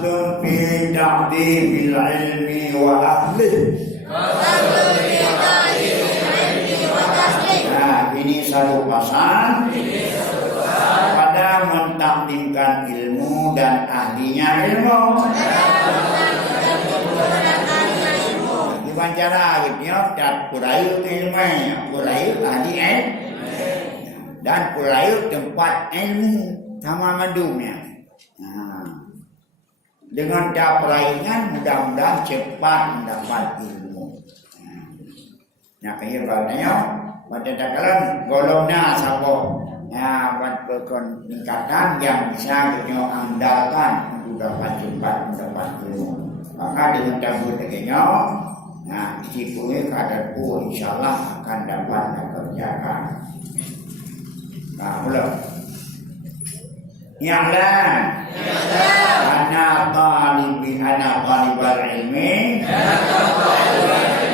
Faslun fi ta'dhibil ilmi wa ahlihi. Nah, ini satu pasal pada mentakdimkan ilmu dan ahlinya ilmu. Diwawancara gitu dan purayu ilmu, purayu ahli ilmu, dan purayu tempat ilmu sama mendumnya. Nah, dengan perayaan mudah-mudahan cepat mendapat ilmu. Nah, kayak bagusnya pada takaran golongnya sabo. Ya, buat peningkatan yang bisa kita andalkan untuk dapat cepat mendapat ilmu. Maka dengan cabut tegenya, nah isinya kadarku insyaallah akan dapat dikerjakan. Nah, belum. Ya'lam. Ana talibal ilmi.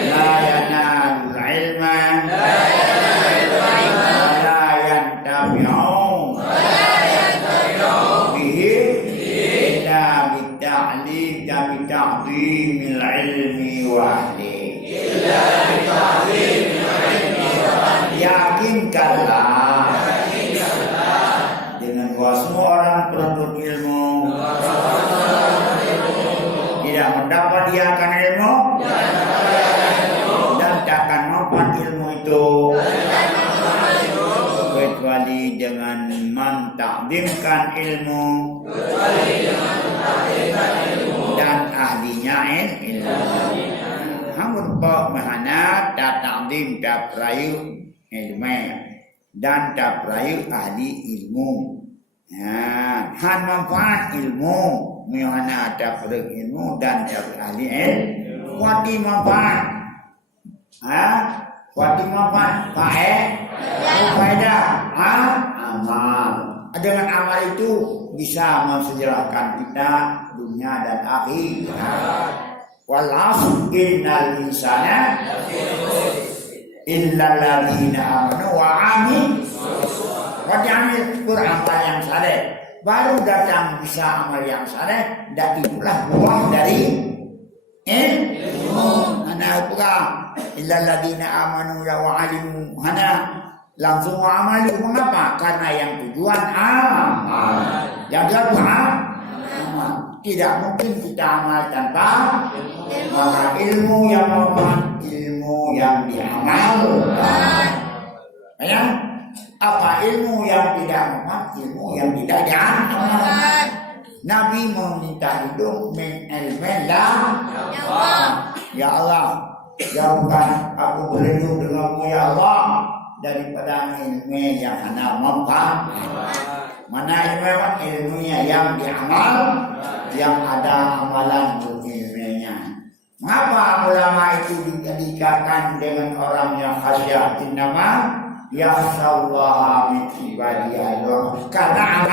La yanalul ilma. La yantabi'u. Bihi. Illa bitta'lim dan bitta'zimil ilmi wa ahli. Yakinkanlah bahwa semua orang penuntut ilmu tidak mendapat dia akan ilmu dan tak akan mampan ilmu itu kecuali dengan mentakdimkan ilmu dan ahlinya ilmu. Hamun pak mahana tak takdim tak perayu ilmu dan tak perayu ahli ilmu. Ya, han manfaat ilmu, mana ada ilmu dan ahli ilmu. Wati manfaat, wati manfaat, faedah, amal. Dengan amal itu bisa mensejahterakan kita dunia dan akhirat. Wallahu innal insana illa alladziina amanu wa amilus Wajahnya beramal yang saleh, baru datang bisa amal yang saleh, dan itulah buah dari ilmu. Hana buka illal ladina amanu wa alimu, hana langsung amalu. Mengapa? Karena yang tujuan amal. Yang kedua amal. Tidak mungkin kita amal tanpa maka ilmu yang manfaat, ilmu yang diamalkan. Ya? Apa ilmu yang tidak manfaat, ilmu yang tidak diamalkan. Nabi meminta hidup min ilmin lah. Ya Allah, jauhkan aku berlindung denganmu ya Allah daripada ilmu yang hanya manfaat. Mana ilmunya yang diamal, yang ada amalan ilmunya. Mengapa ulama itu dijadikan dengan orang yang khasyah innama yakhshallaha min ibadiyah? Karena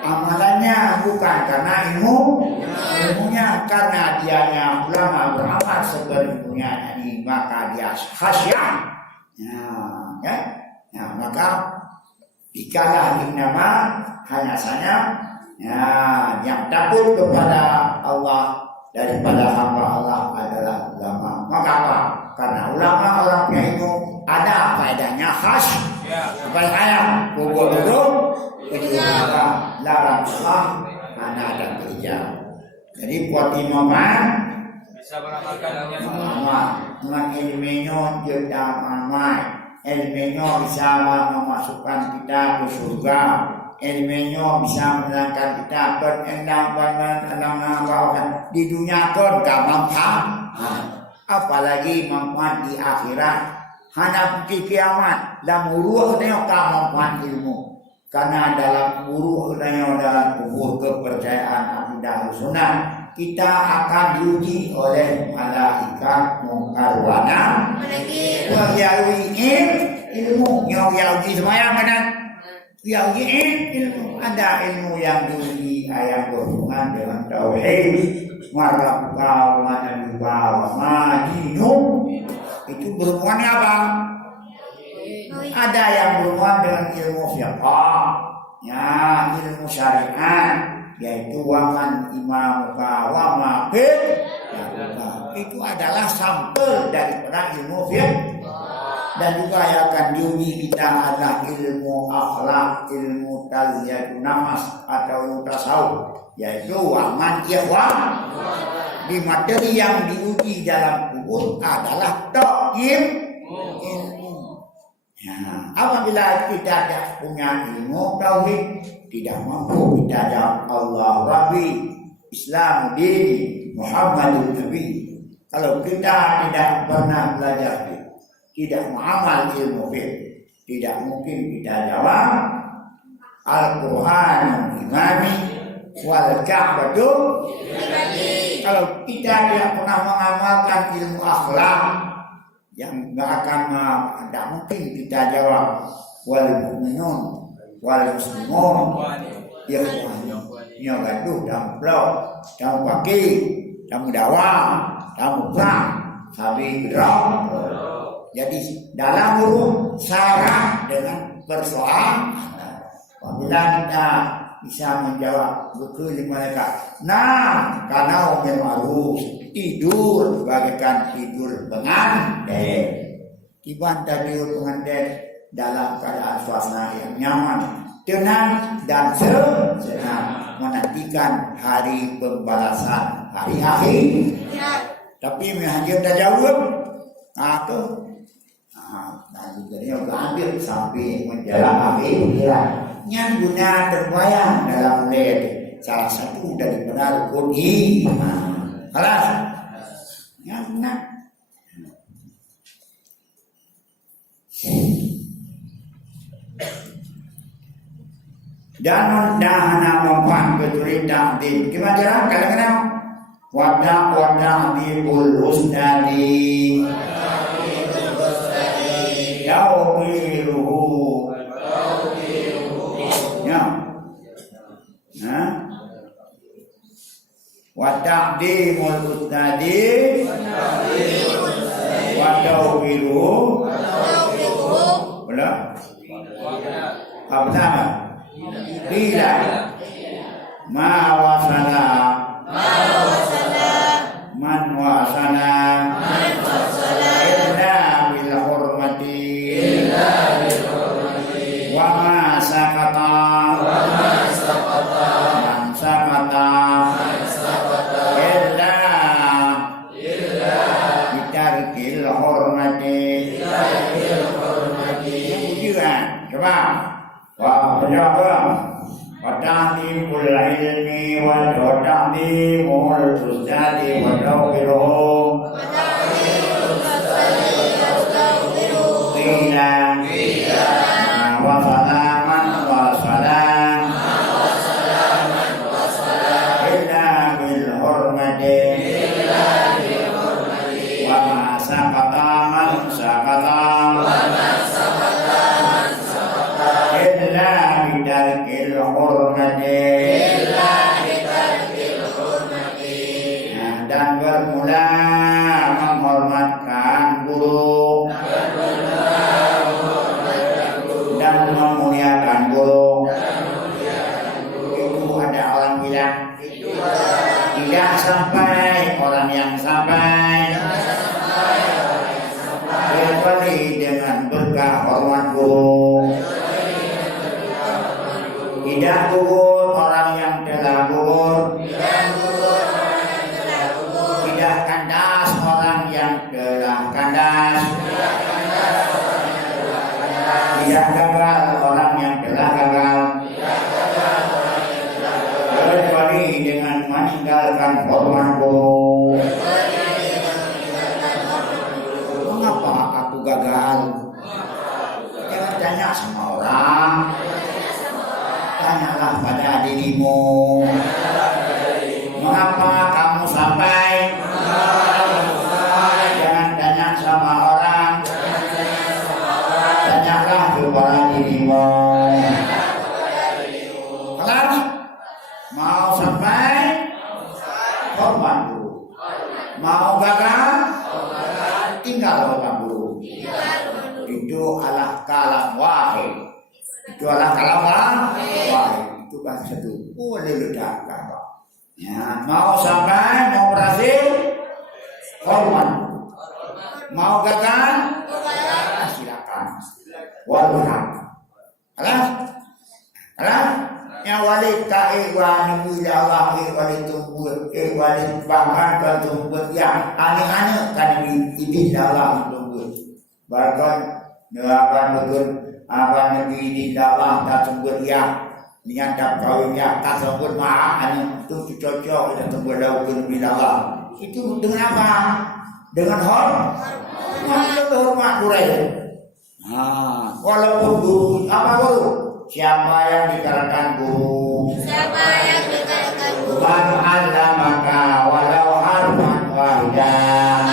amalannya bukan karena ilmunya, karena dianya ulama beramal sebenarnya ini maka dia khasyah. Maka dikala innama hanya saja yang takut kepada Allah daripada hamba Allah adalah ulama. Maka apa? Karena ulama orang punya ilmu ada faedahnya khas. Supaya saya pukul duduk kejujuran larang Allah karena ada kerja. Jadi buat imaman bisa beramalkan dengan ilmunya kita amal. Ilmunya bisa memasukkan kita ke surga. Ilmunya bisa menangkan kita berendang di dunia pun gak manfaat. Apalagi manfaat di akhirat. Hanya di kiamat dan muruhnya manfaat ilmu. Karena dalam muruhnya dalam kubur kepercayaan akidah sunnah kita akan diuji oleh malaikat mungkar wa nakir. Yaui ilmu yang uji semayang benar. Yaui ilmu, ada ilmu yang diuji yang berhubungan dengan tauhid. Marabka wa nabiqa wa madinu. Itu berhubungannya apa? Ada yang berhubungan dengan ilmu fiqh, ilmu syariat, yaitu waman imamuka wa maqid itu adalah sampel daripada ilmu fiqh. Dan juga yang akan diuji kita adalah ilmu akhlak, ilmu tarbiyatun nafs atau ilmu tasawuf, yaitu waman ikhwan. Di materi yang diuji dalam kubur adalah ta'im ilmu. Ya, apabila kita tidak punya ilmu tauhid, tidak mampu kita jawab Allah Rabbi, Islam dini, Muhammadun Nabi. Kalau kita tidak pernah belajar tidak mengamal ilmu fiqh, tidak mungkin kita jawab Al-Quran imami wal Ka'batu. Kalau kita tidak pernah mengamalkan ilmu akhlak, yang tidak mungkin kita jawab wal mu'minun wal muslimun ya gaduh dan blok dan pagi dan dawa dan perang sabi gerang. Jadi dalam hukum syarat dengan persoalan, apabila kita bisa menjawab betul mereka, nah karena umil ma'ruf tidur bagaikan tidur pengantin, tiban tidur pengantin dalam keadaan suasana yang nyaman, tenang dan senang menantikan hari pembalasan hari akhir. Tapi hanya jawab atau jadi ambil sampai menjelang akhir yang guna terbayang dalam led salah satu daripada rukun iman. Kelas yang benar. Dan mendahana mempan beturi takdim. Gimana cara? Kadang-kadang wadah di ustadi Yaumiruhu ya. Nah, wa ta'dimul ustadi wa tawbiruhu wala apa bila ma wasala man wasala Ta'limul ilmi wa ta'limul ustadi wa tawfiruhu qila wa salaman wa salam illa bil hurmati wa ma saqata man saqata illa bidarkil hurmati. Dan bermula menghormatkan guru dan memuliakan guru. Itu ada orang bilang tidak sampai orang yang sampai kecuali dengan berkah hormat guru. Tidak gugur orang yang telah gugur, tidak kandas orang yang telah kandas, tidak gagal orang yang telah gagal, kecuali dengan meninggalkan hormat guru. Mengapa aku gagal? Jangan tanya sama orang. Tanyalah pada dirimu, mengapa kamu sampai? Jangan tanya sama orang, tanyalah kepada dirimu. Kelas, mau sampai? Hormat dulu. Mau gagal? Tinggal hormat dulu. Itu adalah kalam wahid. Itu adalah kalam wahid. Itu kan satu. boleh ledakan. Ya, mau sampai, mau berhasil, hormat. Mau gagal, silakan. Waduh, alas, yang walid kae wani Allah walid tunggu, walid bahkan kan tunggu yang aneh-aneh kan di Allah tunggu. Bahkan doakan betul apa nabi di dalam tak tunggu dia. Niat kawinnya tak sempur ma'an itu cocok dengan berlaku bilallah. Itu dengan apa? Dengan hormat durai. Walaupun guru apa guru? Siapa yang dikatakan guru? Siapa yang dikatakan guru? Man 'allamaka walau harfan wahidan.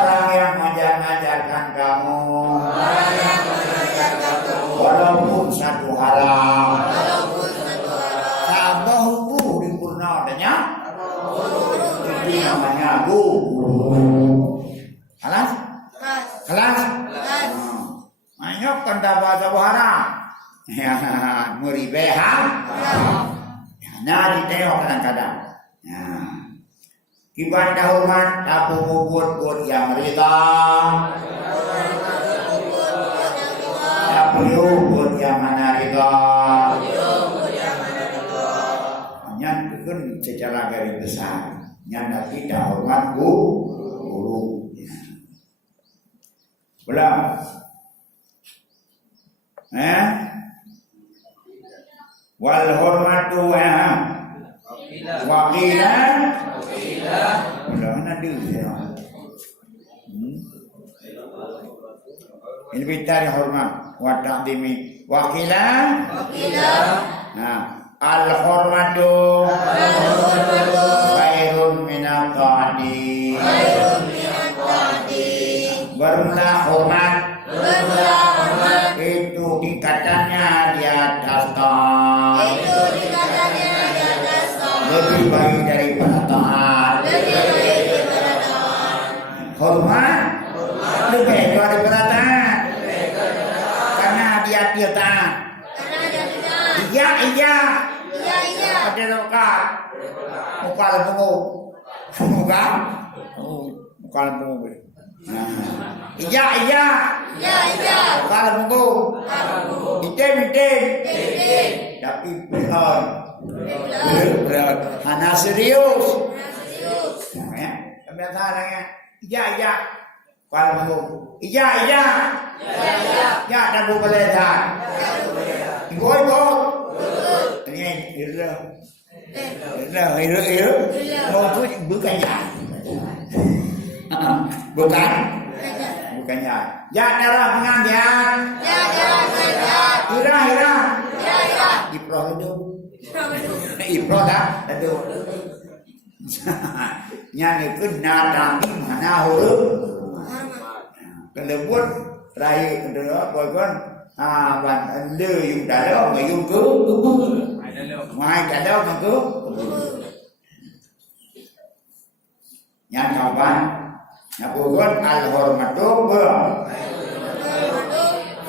Orang yang mengajarkan kamu. Walaupun satu haram, tambah hukum dimpurna adanya, itu namanya guru. Kelas? Banyak kan dapat haram, ya muribeha, nah ditengok kadang-kadang. Kiban hormat, aku buat yang rida. Buat yang mana ridha. Hanya kan secara garis besar. Yang tidak hormat guru. Belum. Wal hormatu wakilan. Belum nanti ya. Ini bicara hormat. Wa taqdimi wakilan. Nah, al hormatu khairun minal qadi. Bermula hormat itu tingkatannya di atas taat. Lebih baik daripada taat. Hormat lebih baik daripada taat. Dia taat. Iya. Ada rokat. Muka lembu. Muka lembu. Iya. Muka lembu. Item. Tapi berat. Hana serius. Ya. Kebiasaannya. Iya. Muka lembu. Iya. Ya, dan boleh dah. Ibu. Ini irah. Mau tu bukan ya. Bukan ya. Ya darah pengambilan. Irah. Iproh itu. Iproh dah. Itu. Nyanyi kena tapi mana huruf. Kelebut rai kendala bogon ban ande yung dalaw ngayong ko mai dalaw ng ko yan kawan na bogon al hormatu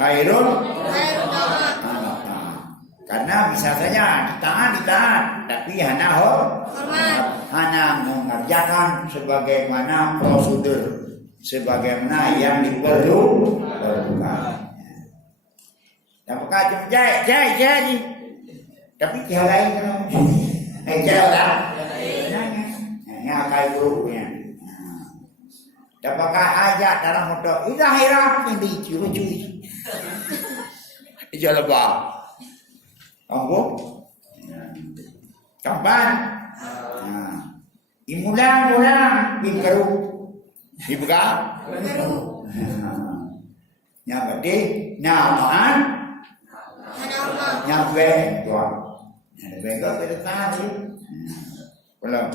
khairun karena bisa saja ditahan tapi hanya hanya mengerjakan sebagaimana prosedur sebagaimana yang diperlukan. Apakah cuma jahit tapi jahit lain kan? Jahit lah. Yang akai buruknya. Apakah ajak dalam motor? Ida hirap yang dicuri. Ija lebah. Kamu? Kapan? Imulang pinggir. Dibuka? Yang gede, namaan, yang bengkok, yang bengkok kita tahu, belum.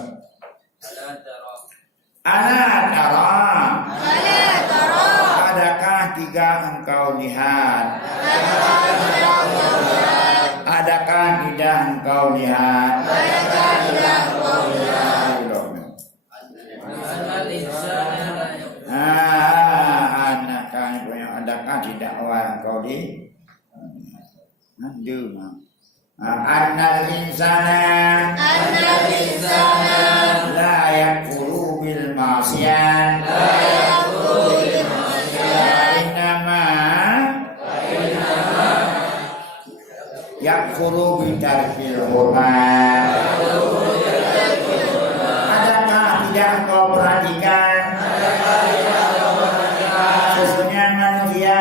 Ala tara. Adakah tiga engkau lihat? Adakah tidak engkau lihat? Adakah tidak engkau di? Anjur. Annal insana Annal insana la yakfuru bil ma'siyah la yakfuru bil ma'siyah innama yakfuru bitarkil hurmat. Adakah tidak engkau perhatikan sesungguhnya manusia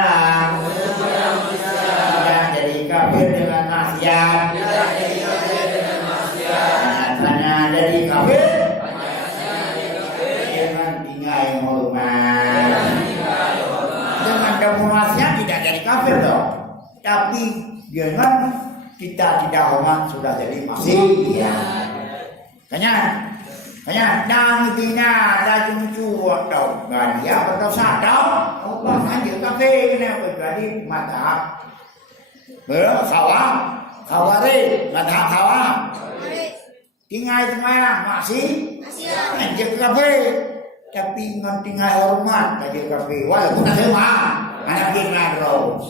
tidak jadi kafir dengan maksiat, karena jadi kafir dengan tinggal hormat. Dengan kamu maksiat tidak jadi kafir dong, tapi dengan kita tidak hormat sudah jadi maksiat. Kanya đang tí na ra chung chu đầu và dia berdosa dong. Allah anjir kafe ini berarti mata. Khawari mata khawa. Tinggal semua masih anjir kafe. Tapi ngon tinggal hormat anjir kafe. Walaupun tak sama. Anak dia ngaro.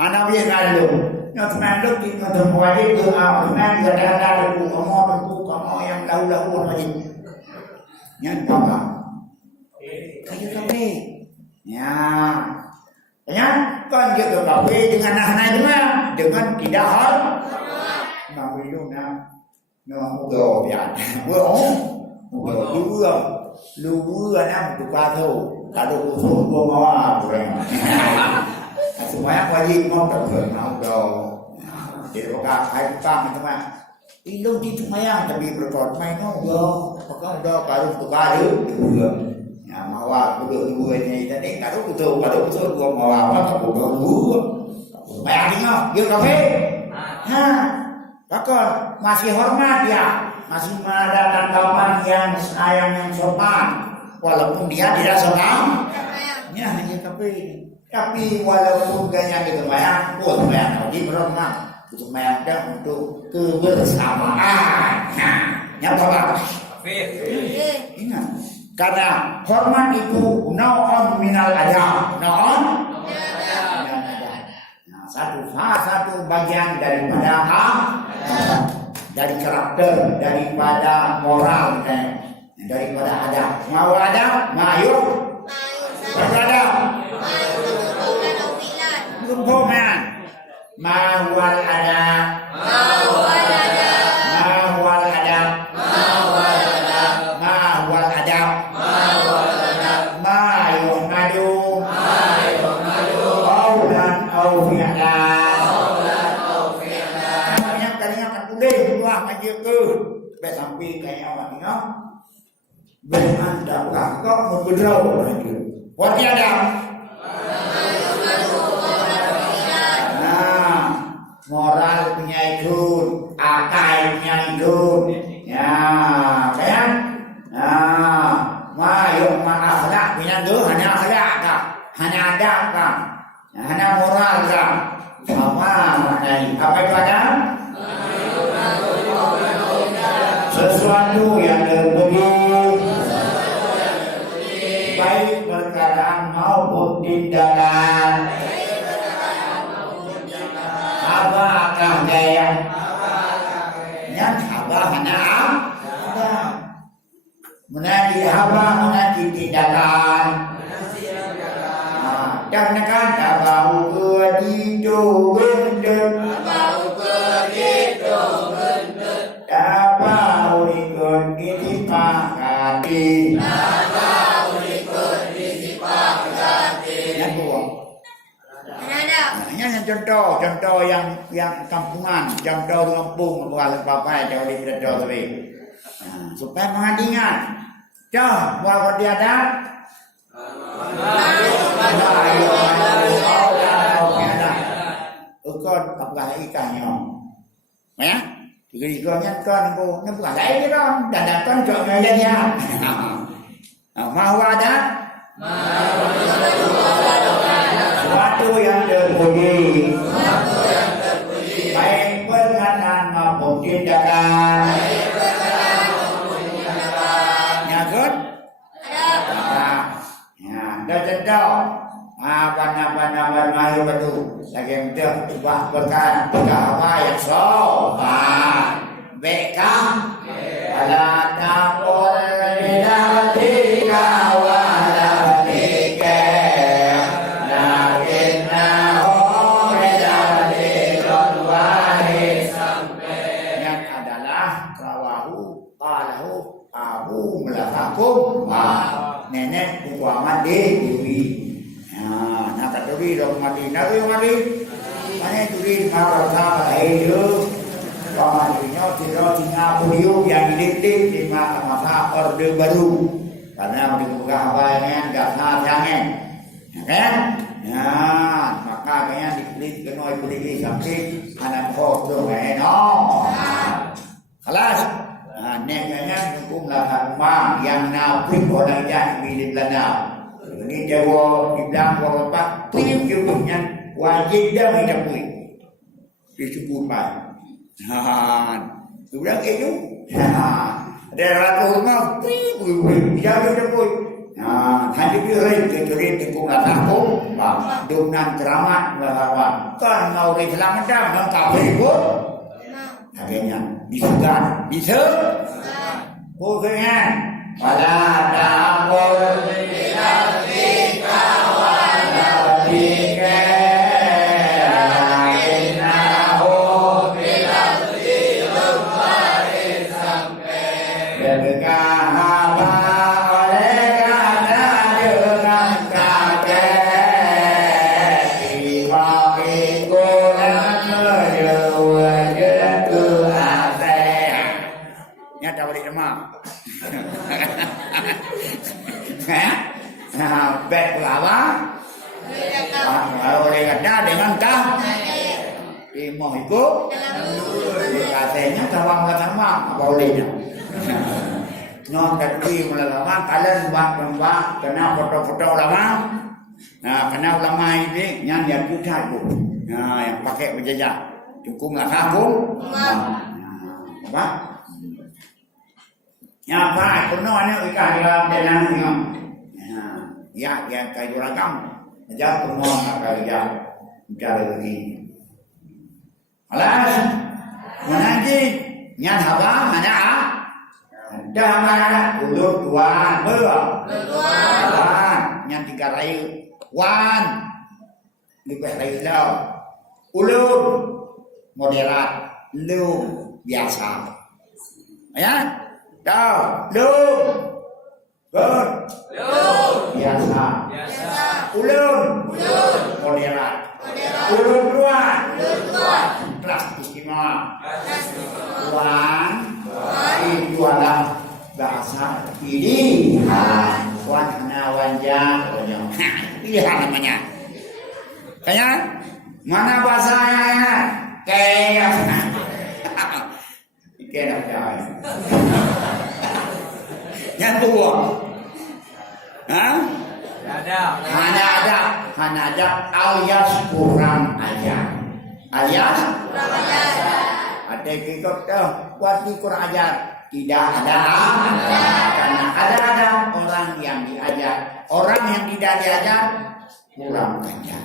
Anak dia ngaro. Nyot manduk di ngotong wajib tu awak nang ada ku kamu yang lau aja. Nyat apa? Kayu kafe. Ya. Ya, kan gitu kafe dengan anak dengan tidak hal. Nah, itu na. No, udah biar. Lu anak tu kado. Kado khusus gua mau apa? Semuanya wajib mau terkenal dong. Jadi kalau hai kami cuma ilmu di semuanya tapi berkorban main dong. Apakah udah karu ya mau apa dua ini tadi karu betul gua mau apa tak dua. Bayar tinggal dia kafe. Bakal masih hormat ya, masih ada tanggapan yang sayang yang sopan walaupun dia tidak sopan. Ya hanya kafe. Tapi walaupun gaya gitu bayang, wajib hormat, itu bayang untuk kebersamaan. Nyapa pak? Ingat, karena hormat itu naon minal adab, naon. Nah, satu bagian daripada dari karakter, daripada moral, daripada adab. Mau adab, mayuk, adab. Kumpulan mawal adab ma yuhmadu qawlan aw fi'lan banyak kalinya kan udah dua aja ke sampai kayak awak ni beranda kok berdraw lagi buat ada moral punya itu, akal punya itu, ya kan? Mayung akhlak punya itu hanya akhlak tak, hanya adab tak, hanya moral tak, sama maknanya. Apa itu ada? Sesuatu yang lebih baik perkataan maupun tindakan. Apakah gaya? Yang haba hanya menadi haba menadi tindakan. Dan kan tahu kejitu gendut, tahu ikut disepakati. Yang dua. Yang contoh yang kampungan, contoh kampung bukan apa-apa jauh di contoh tapi supaya mengadingan. Bahwa dia ada ukon apakah ikannya ya ikannya kan bu bukan lain dong dan datang jauhnya dia mau ada suatu yang terpuji baik perkataan maupun tindakan nyakut ya dan contoh apa Jaman mayu batu. Lagi mudah ubah berkan apa yang sopan. Bekam. Ala takul lilatika walatika. Lakinnahu lilatikun wahid sampai. Yang adalah rawahu qalahu Abu Melahakum nenek Muhammad Dewi. Nah kata Dewi dong mati. Nabi mati. Mana Dewi kalau tak hidup. Pamadinya tidak tinggal yang dididik di masa orde baru. Karena dibuka awalnya enggak salah jangan. Kan? Nah, maka kayaknya dipilih kenoi pilih sampai anak kotor Kelas. Neknya hukum lahan rumah yang nafik orang yang milik lana. Ini Jawa dibilang walaupun tim jumlahnya wajib dah mencapai. Disebutkan. Dia bilang itu. Ada ratu rumah tim jaga mencapai. Hanya biar kecuali hukum lahan hukum. Dengan keramat melawan. Kan mau diselamatkan dengan kafir pun. Akhirnya bisa bukannya pada takul lilatika walatika lakinnahu lilatikun wahid sampai berkah apa oleh karena dengan kakek imam ikutan tak boleh demam. Nah, bet pelava. Kalau boleh kata dengan kah? Imoh itu. Katanya sama-sama apa bolehnya. Non tadi ulama kalian buat kena foto-foto ulama. Nah, kena ulama ini yang dia putar tu. Nah, yang pakai berjejak. Cukuplah kampung. Apa? Yang baik, penuh ni ikan dalam jalan ni. Ya, yang kayu ragam. Jauh penuh kerja begini. Alas, menanti yang apa? Mana? Dah mana? Ulur tuan, tuan. Yang tiga rayu, wan. Lebih rayu lau. Ulur moderat, lu biasa. Ya? Dah, belum. Ber. Belum. Biasa. Ulun. Moderat. Ulun tuan. Kelas istimewa. Tuan. Itu adalah bahasa pilihan. Tuan kena wanjang. Pilihan namanya. Kayak mana bahasanya? Kayak. Kayak dah. Yang tua. Hana ada alias kurang ajar. Alias kurang ajar. Ada kita buat kurang ajar. Tidak ada. Karena ada orang yang diajar. Orang yang tidak diajar kurang ajar.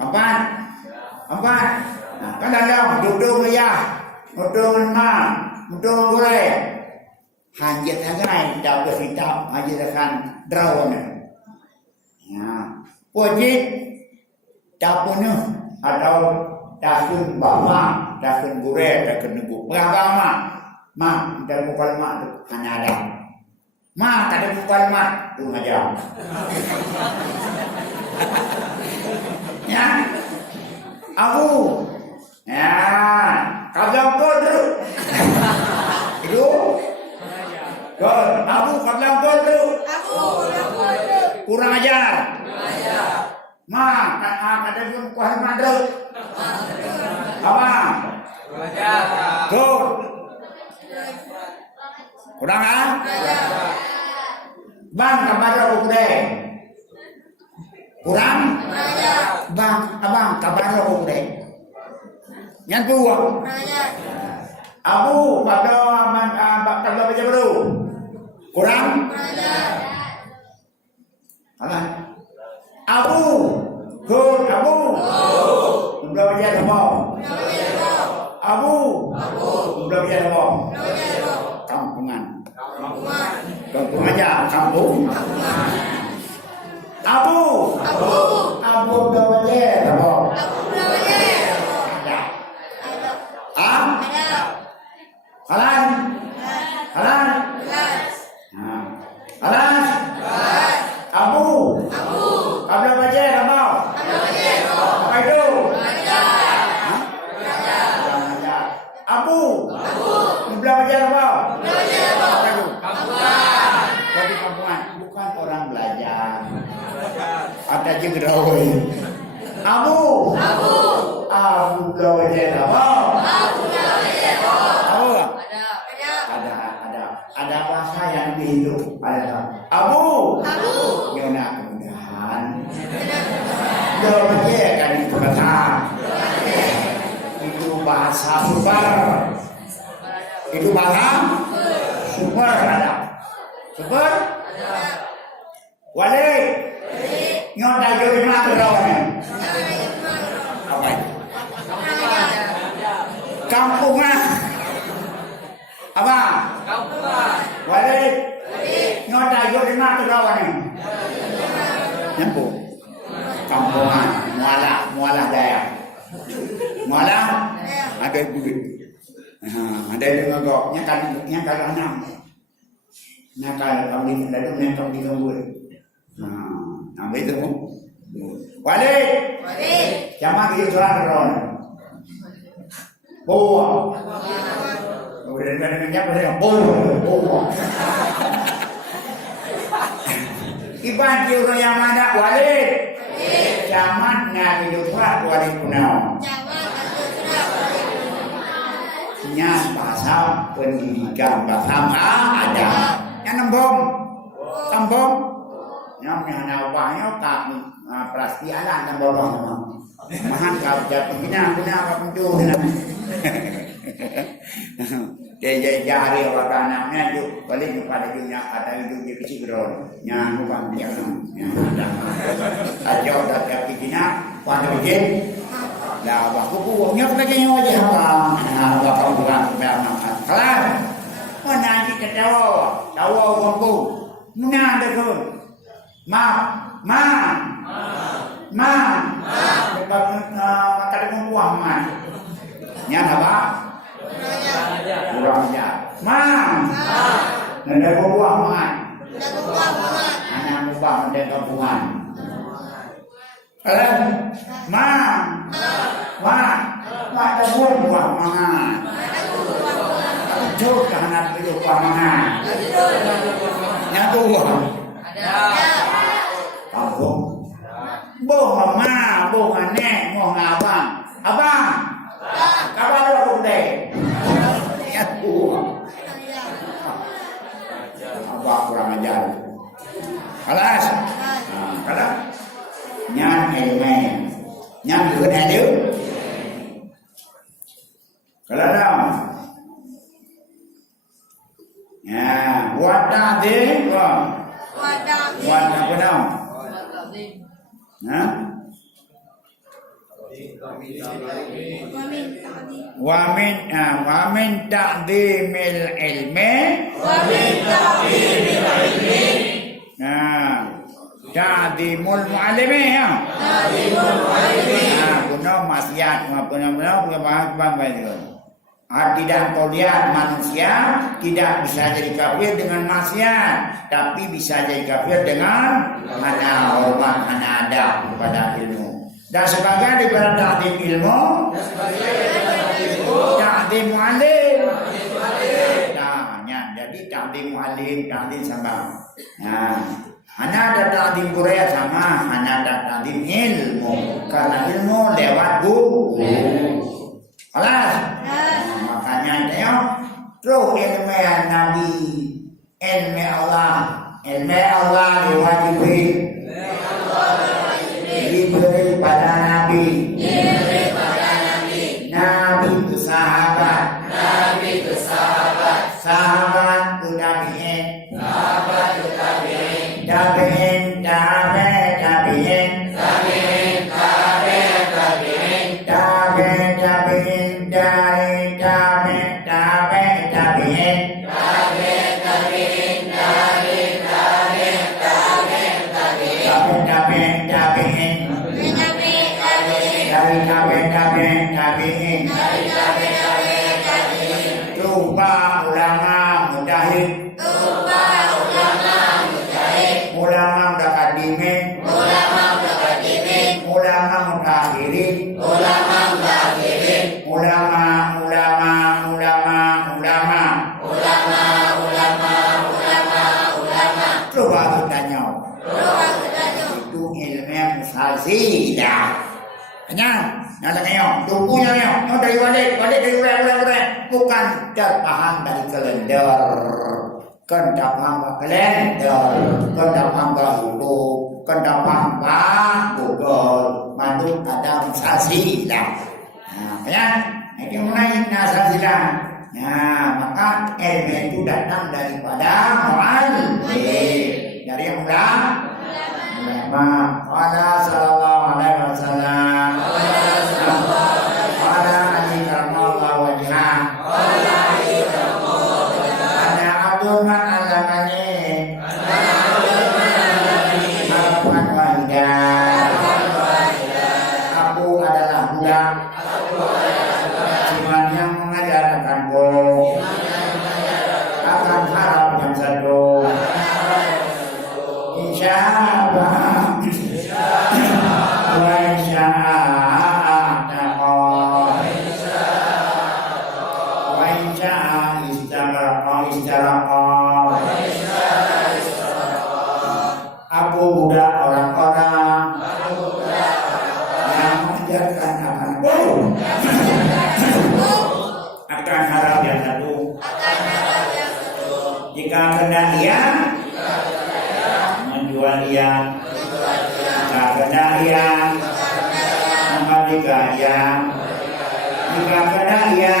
Apa? Nah, kan ada duduk ya. Duduk goreng. Hanjat agai dapat hitam hanjatkan drawn. Ya, wajib dapunya atau dakun bama, dakun gure, dakun nebu. Beragama, mak dan bukan mak tu hanya ada. Mak ada bukan mak tu aja. Ya, aku. Ya, kalau kau tu, itu. Abu kablang tu. Kurang ajar. Ma, kata pun kuah madru. Apa? Kurang ajar. Kurang ah? Bang kabar aku deh. Kurang? Bang, abang kabar aku deh. Yang tua. Abu pada kalau baca baru. Kurang? Apa? Abu Kun Abu. Belum baca apa? Abu. Belum baca apa? Kampungan. Kampung aja, kampung. Abu. Abu belum baca apa? Ah? Halan. Halan. Halan. Abu. Kamu baca apa? Apa itu? Hah? Abu. Belum baca apa? Apa itu? Tapi kampungan bukan orang belajar. Ada jengrawai. Abu. Abu belum baca apa? Ada bahasa yang dihidup. Ada Abu. Nyona kemudahan. Doa kan itu kata. Itu bahasa super. Itu bahasa super ada. Super. Walid. Nyona jadi mana rawan? Apa itu? Kampungan. Apa? Walid. Nyota jadi mana rawan? Nyambung. Kampungan, muala daya. Muala ada duit. Ada yang ngagok, nyakal enam. Nyakal kami ada yang kami tunggu. Ambil itu. Walid. Jamaah kita surat ron. Bawa. Kemudian kadang-kadang apa yang bawa. Iban orang yang mana Walid? Zaman Nabi Yusuf Walid Punau. Nya bahasa pendidikan bahasa ada. Yang nembong. Yang mana banyak tak prastialan nembong. Mahan kau jatuh bina apa pentu. Dia jari orang kanannya juga balik kepada dunia ada hidup di kecil geron yang bukan dia ada aja udah tiap bina pada bikin lah waktu buahnya pakai aja apa waktu bukan makan kelar mana lagi tahu mampu mana ada tu sebab makan buah nyata apa kurang ajar. Nanda buah man. Anak buah nanda kampungan. Kalau ada buah man. Jauh ke anak itu buah man. Nyatu buah. Kampung. Boh nek, boh ngabang. Abang. Kapan lo deh? Apa kurang ajar? Kalas. Kalas. Nyan ilmu. Nyan juga ada. Kalau dah. Ya, wadah deh. Wadah benar. Nah. Wamin ta'dimil ilmi ta'dimul mu'allimi ya guna maksiat tidak kau lihat manusia tidak bisa jadi kafir dengan maksiat tapi bisa jadi kafir dengan hana hormat hana adab kepada ilmu. Dan sebagian daripada ta'zim ilmu, ta'zim mu'allim. Nah, jadi ta'zim mu'allim, ta'zim sama. Nah, hana ada ta'zim Qur'an sama, hana ada ta'zim ilmu. Karena ilmu lewat buku. Alas? Makanya tengok, terus ilmu Nabi, ilmu Allah diwajibin. Diberi pada Nabi. Nabi itu sahabat. Sahabat itu tabi'in. Tabi'in. tabi'in. dari tabi'in, Rupa ulama mujahid. rupa ulama mujahid, Ulama mutaqaddimin. ulama mutaqaddimin, Ulama mutakhirin. ulama mutakhirin, Ulama. Coba aku tanya. Itu ilmu musazidah. Hanya nada kayo, tubuhnya kayo. No dari dari urai. Bukan terpaham dari kalender. Kan terpaham kalender. Kan terpaham hidup. Kan terpaham Google. Mandu ada musazidah. Nah, ya, itu mulai musazidah. Nah, maka ilmu itu datang daripada mu'allim. Dari yang ulama. Qala sallallahu alaihi wasallam. Qala ali karamallahu wajhah. Ana abdul man alamani. Harfan wahidah. Aku adalah budak. Cuman yang mengajarkanku akan harap yang satu. Insyaallah wa insyaallah wa insyaallah istaraqa. Aku budak orang-orang yang mengajarkan akan harap yang satu. Jika hendak ia menjual ia, jika hendak ia memerdeka ia, jika hendak ia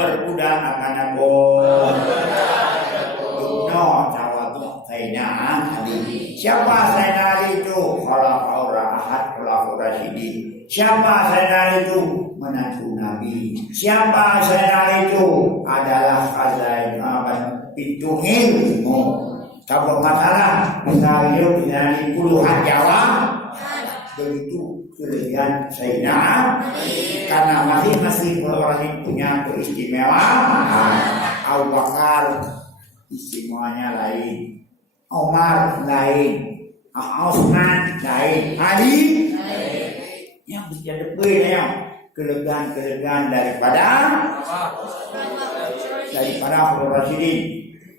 berbudak akan aku. Duno tawadu Sayyidina Ali. Siapa Sayyidina Ali itu? Khulafaur Rasyidin. Siapa Sayyidina Ali itu? Menantu Nabi. Siapa Sayyidina Ali itu? Adalah khazain pintu ilmu. Kalau masalah misalnya dari puluhan jawab, begitu kelebihan Sayyidina Ali. Karena masing-masing orang yang punya keistimewaan. Abu Bakar istimewanya lain, Umar lain, Utsman lain, Ali yang bisa dapatnya kelebihan daripada Rasyidin.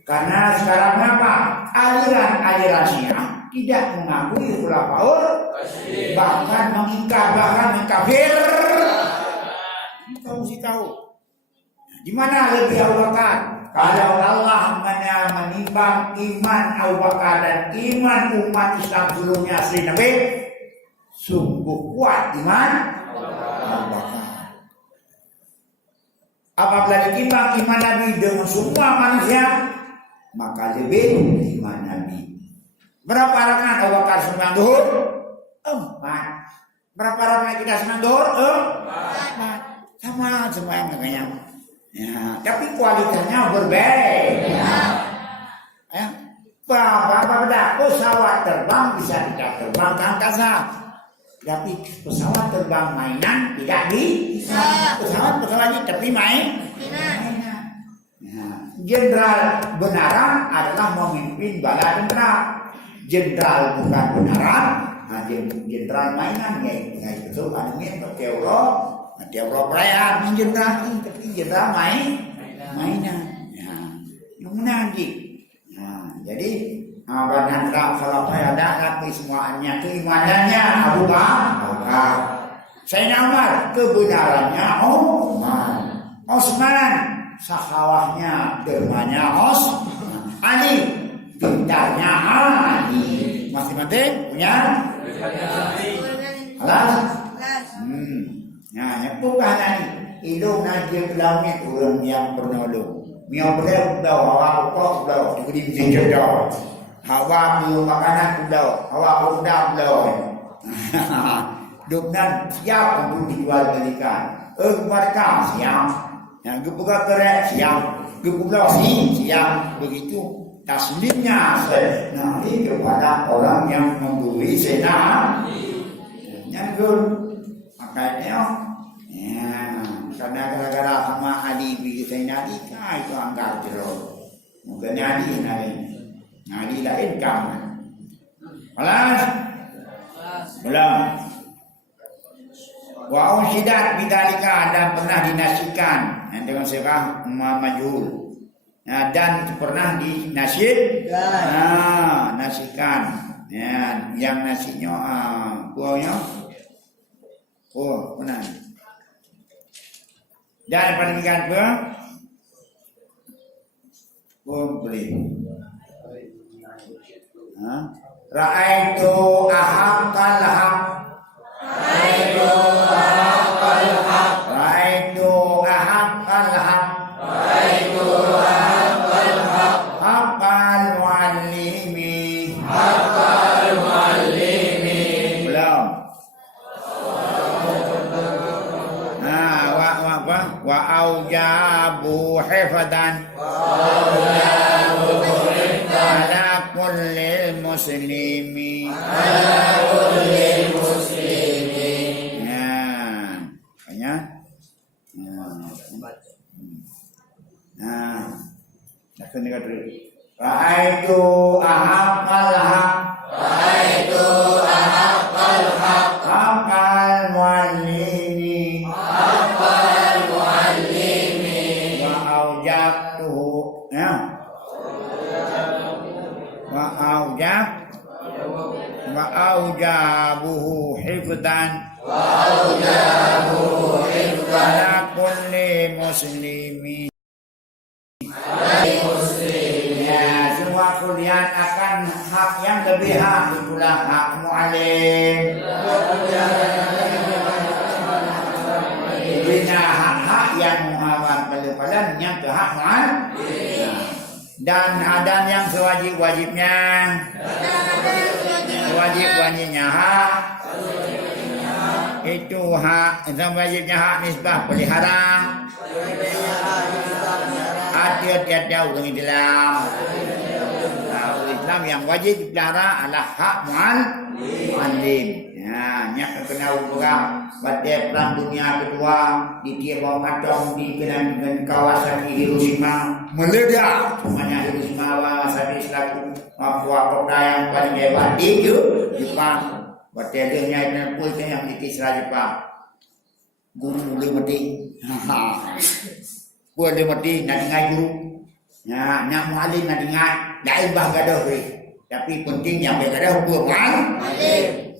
Karena sekarang apa? Aliran Syiah tidak mengakui khulafaur, bahkan mengkafir. Kita mesti tahu di mana lebih Abu Bakar. Kalau Allah menimbang iman Abu Bakar dan iman umat Islam sebelumnya asli Nabi, sungguh kuat iman Abu Bakar. Apabila ditimbang iman Nabi dengan semua manusia, maka lebih iman Nabi. Berapa rakaat Abu Bakar sembahyang zuhur? 4. Berapa rakaat kita sembahyang zuhur? 4. Sama sembahyang katanya. Ya, tapi kualitasnya berbeda. Ya. Berapa pesawat terbang bisa tidak terbang ke angkasa, tapi pesawat terbang mainan tidak bisa. Pesawat tapi mainan. Jenderal benaran adalah memimpin bala tentara. Jenderal bukan benaran, jenderal mainan kayak itu anunya teolog perayaan jenderal ini, tapi jenderal mainan. Ya, yang menarik. Nah, jadi Abadandra kalau ada tapi semuanya keimanannya Abu Bakar. Sayyidina Umar kebenarannya Umar. Utsman sakhawahnya dermanya Ali, pintarnya Ali. Masing-masing punya alas. Nah, yang bukan Ali. Ilung najib langit orang yang penolong. Miau beliau awak kok beliau diberi sejadah. Hawa miau makanan beliau, hawa undang beliau. Dengan siap untuk dijual belikan. Mereka siap. Yang kebuka kerek siap. Kebuka siap. Begitu taslimnya nanti kepada orang yang membeli senang. Yang makanya Karena gara-gara sama Adi pergi saya Nadi, itu anggap jeruk. Mungkin Nadi lain. Nadi lain kamu. Kelas? Belum. Wa usidat bidalika dan pernah dinasikan dengan sirah majhul. Nah, dan itu pernah dinasid. Nasikan. Ya, yang nasinya kuahnya. Oh, benar. Dan pada demikian pula beli. Ra'aitu ahaqqal haq. Ra'aitu ahaqqal haq. Ra'aitu ahaqqal haq. Ra'aitu ahaqqal haq. Haqqal muallimi. Haqqal muallimi. Belum. Wa aujabu hifdan ala kulli muslimi. Ya, kayaknya. Nah, akan dikatakan ra'aitu ahaqqal haq. Ra'aitu ahaqqal haq. Haqqal muallimi. Haqqal muallimi. Wa aujabtuhu. Ya. Wa aujabuhu hifdan. Wa aujabuhu hifdan. Ala kulli muslimi. Ya, semua kuliah akan hak yang lebih hak, itulah hak mu'alim. Bina hak-hak yang muhammad pada yang ke hak mu'al. Dan ada yang sewajib-wajibnya. Wajib-wajibnya hak. Itu hak, wajibnya hak nisbah pelihara. Hati-hati jauh dengan Islam. Islam yang wajib dipelihara adalah hak mu'allim. Ya, nyak kena ubah pada perang dunia kedua di tiap bom atom di dengan kawasan Hiroshima meledak. Semuanya Hiroshima Nagasaki selaku kota yang paling hebat di Jepang. Pada adanya yang pun yang di Jepang. Guru boleh mati. Boleh mati nak dengar guru. Ya, nak mu'allim nak dengar. Lain bah gaduh ni. Tapi penting yang bergaduh hukum mu'allim.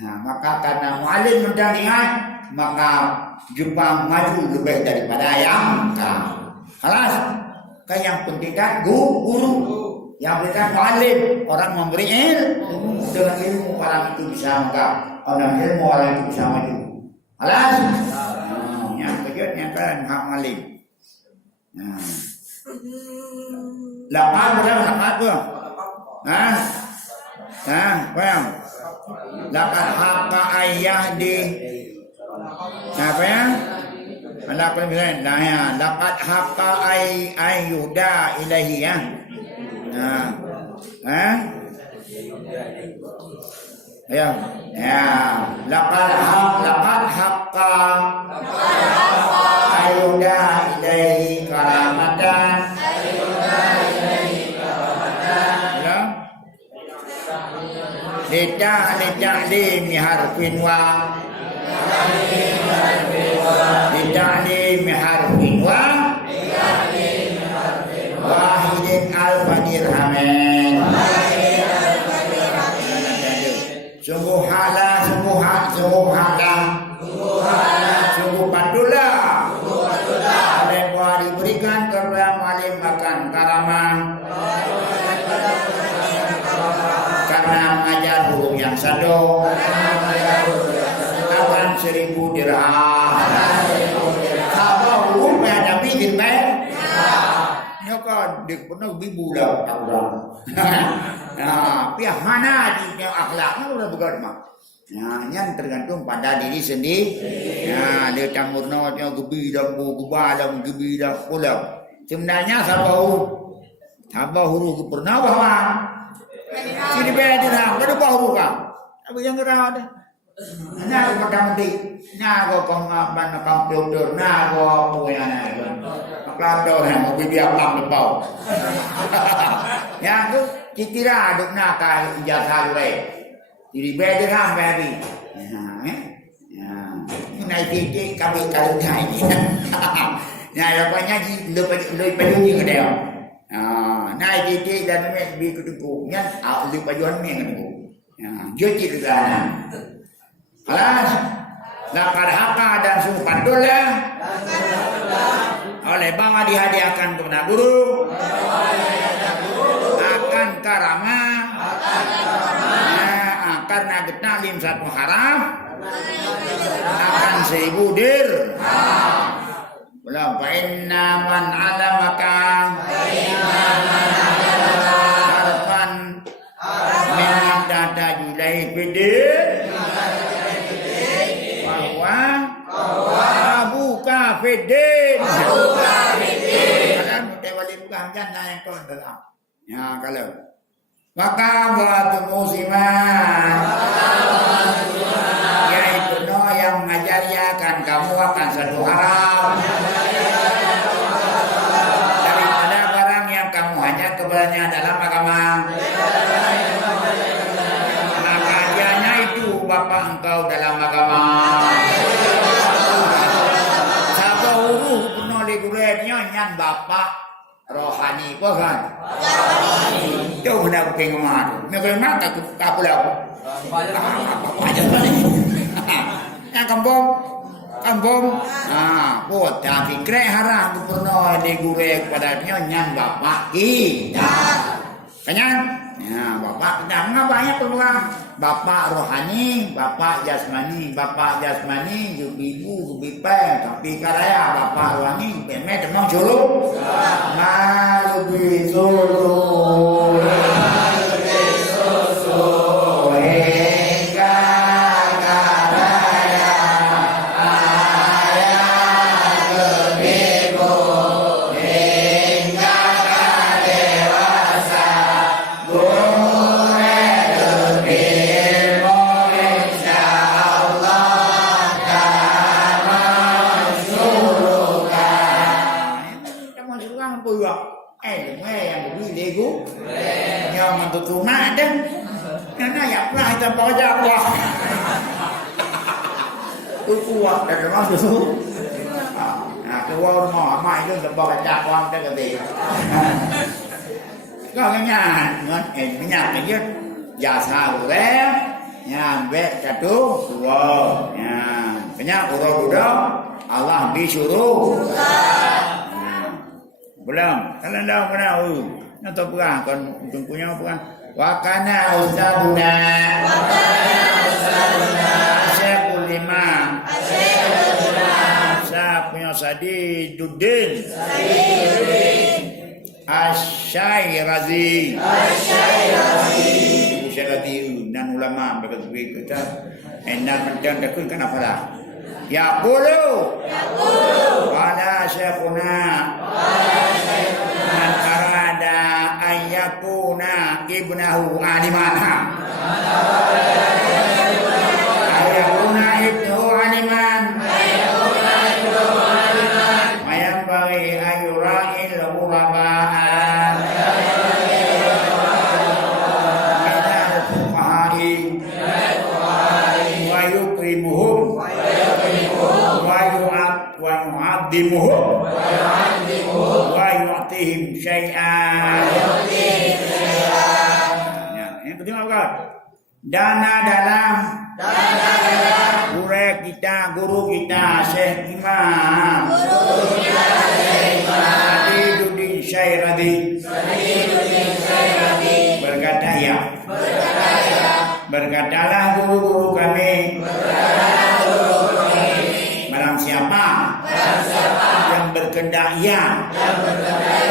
Maka karena mu'allim mendampingan, maka Jepang maju lebih daripada yang kelas. Kan yang penting kan guru. Yang penting mu'allim, orang memberi ilmu. Dengan ilmu orang itu bisa menggap. Orang ilmu orang itu bisa maju. Kelas. Yang kejutnya kan hak mu'allim. Lapan berapa? Lapan berapa? Faham? Lapan haqqa ayyahdi. Apa ya? Lapan misalnya. Lapan haqqa ayyuda ilahi ya. Ya. Lapan haqqa ayyuda ilahi karamatan. Lita'limi harfin wa wahidin alfa dirhamin. Sungguh patutlah diberikan kepada mu'allim akan karamah karena mengajar huruf yang satu akan 1000 dirham. Kalau huruf yang ada bikin baik, nyokot dik penuh bibu dah orang. Pihak mana di akhlaknya udah begitu. Yang tergantung pada diri sendiri. Dia campurnya gebi dan gubah dan gebi dan pulau. Sebenarnya sabah huruf pernah bahawa. Sini bayar dirham, ada bahu kan? Tapi yang gerah ada. Nah, menteri. Nah, pengaban komputer. Nah, punya nah. Kelado yang mobil dia pelang depau. Yang tu citira aduk nak kai ijazah le. Jadi beda ram babi. Nai titik kami kalau ngai ni. Nah, rupanya lupa ni ke dia. Nai titik dan bi kutuku. Nya lupa jual ni kan tu. Dia citira nah. Alas, lakar haka dan sungguh pandulah. Oleh bangga dihadiahkan kepada guru akan karama karena kita lim satu haraf akan 1000 dir belum inna man alamaka harfan min dada julai bidir bahwa buka fidin yang kau dalam. Ya kalau maka buat musiman yaitu no yang mengajarkan kamu akan satu harap daripada barang yang kamu hanya kepadanya dalam agama. Maka dianya itu bapak engkau dalam agama. Satu huruf penuh legurenya nyan bapak rohani apa kan? Rohani. Itu benar pengemar. Memang tak pulau. Apa aja ni? Yang kampung. Buat tapi kre haram pernah digurek pada nyan bapak kita. Kenyang? Ya, bapak kita banyak peluang. Bapak rohani, bapak jasmani, ibu, bipai, tapi karaya bapak rohani, bemet memang jolo. Malu jolo. Rumah ada, karena ya pernah kita bawa jawab. Kuat dari rumah tu. Keluar rumah, mai tu kita bawa jawab kita kata. Kau kenyan, kenyan kerja jasa urang, yang bet jatuh, wow, kenyan urang udah Allah disuruh. Belum, kalau dah pernah. Nanti perang kan punya perang. Wakana ustaduna. Asyikul lima. Saya punya Sadiduddin. Asy-Syairazi. Syairazi dan ulama berkata kita enak dan takut kenapa dah? Ya bulu. Wala syekhuna. Man arada ayyakuna ibnahu aliman. Ayyakuna ibnahu aliman. Mayam bagi ayura'il ghuraba'an. Minal fuqaha'i. Wa yukrimuhum. Wa yu'addimuhum. Wa yu'tihim syai'an. Yang kedua apa? Dana dalam guru kita Syekh Imam Sadiduddin Syairazi berkata ya, berkatalah guru-guru kami, barang siapa yang berkehendak ya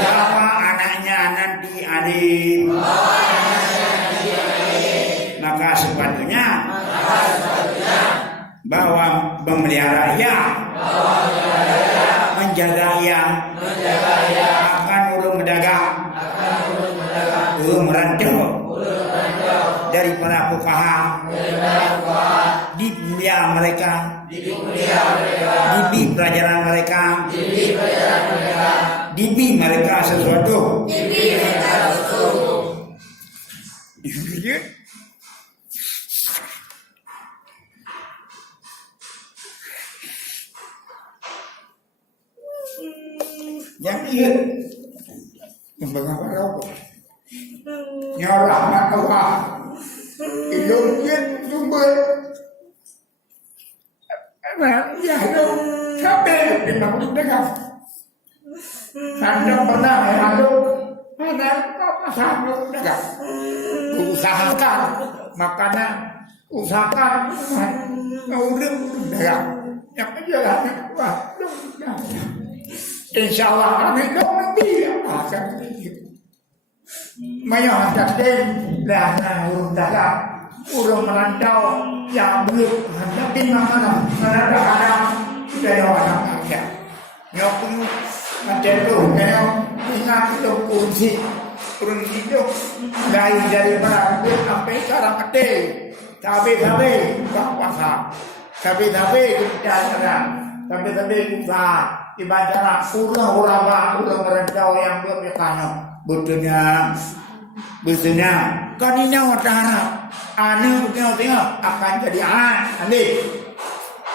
bahwa anaknya nanti alim, maka sepatutnya bahwa memelihara ya, menjaga ya, akan urung mendagang, urung merantau dari para fuqaha di kuliah mereka, di kuliah mereka, dibi pelajaran mereka, di pelajaran mereka, dibi mereka sesuatu. di mereka sesuatu. Yang iya, yang bagaimana apa? Yang rahmat Allah, ilmunya jumpa. Ya, sampai di mana dengan sandang pernah lalu ada apa sandang dengan usahakan makanan, usahakan urip dengan yang jalan wah, insya Allah kami nanti akan menghadapi dan urung dagang, urung merantau yang belum menghadapi mana merantau kadang dari orang kaya. Nyokung macam tu, kalau ingat itu kunci urung hidup dari berapa sampai sekarang mati, tapi tak puasa, tapi kita tapi usaha. Ibadah urang ulama urang merantau yang belum ditanya betulnya kan ini utara ane tengok akan jadi ane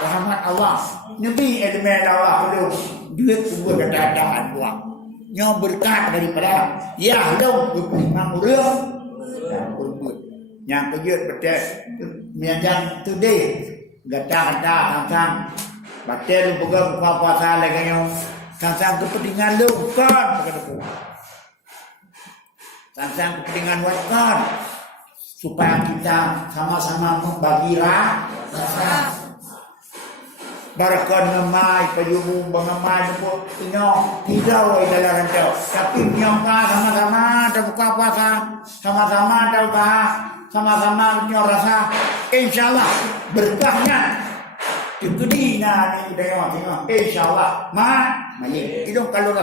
rahmat Allah nabi elemen Allah belum duit kubur kedatangan uang nyo berkat daripada ya dong memang urang yang kejut betul mianjang today gata tang bater pegang puasa lagi yang sang kepentingan lu kan sang kepentingan wakan supaya kita sama-sama membagi rasa barakan ngamai payumu bangamai pun inyo tidak dalam rantau tapi nyongka sama-sama buka puasa sama-sama sama-sama nyo rasa insyaallah berkahnya itu dina ni tengok insyaallah itu kalau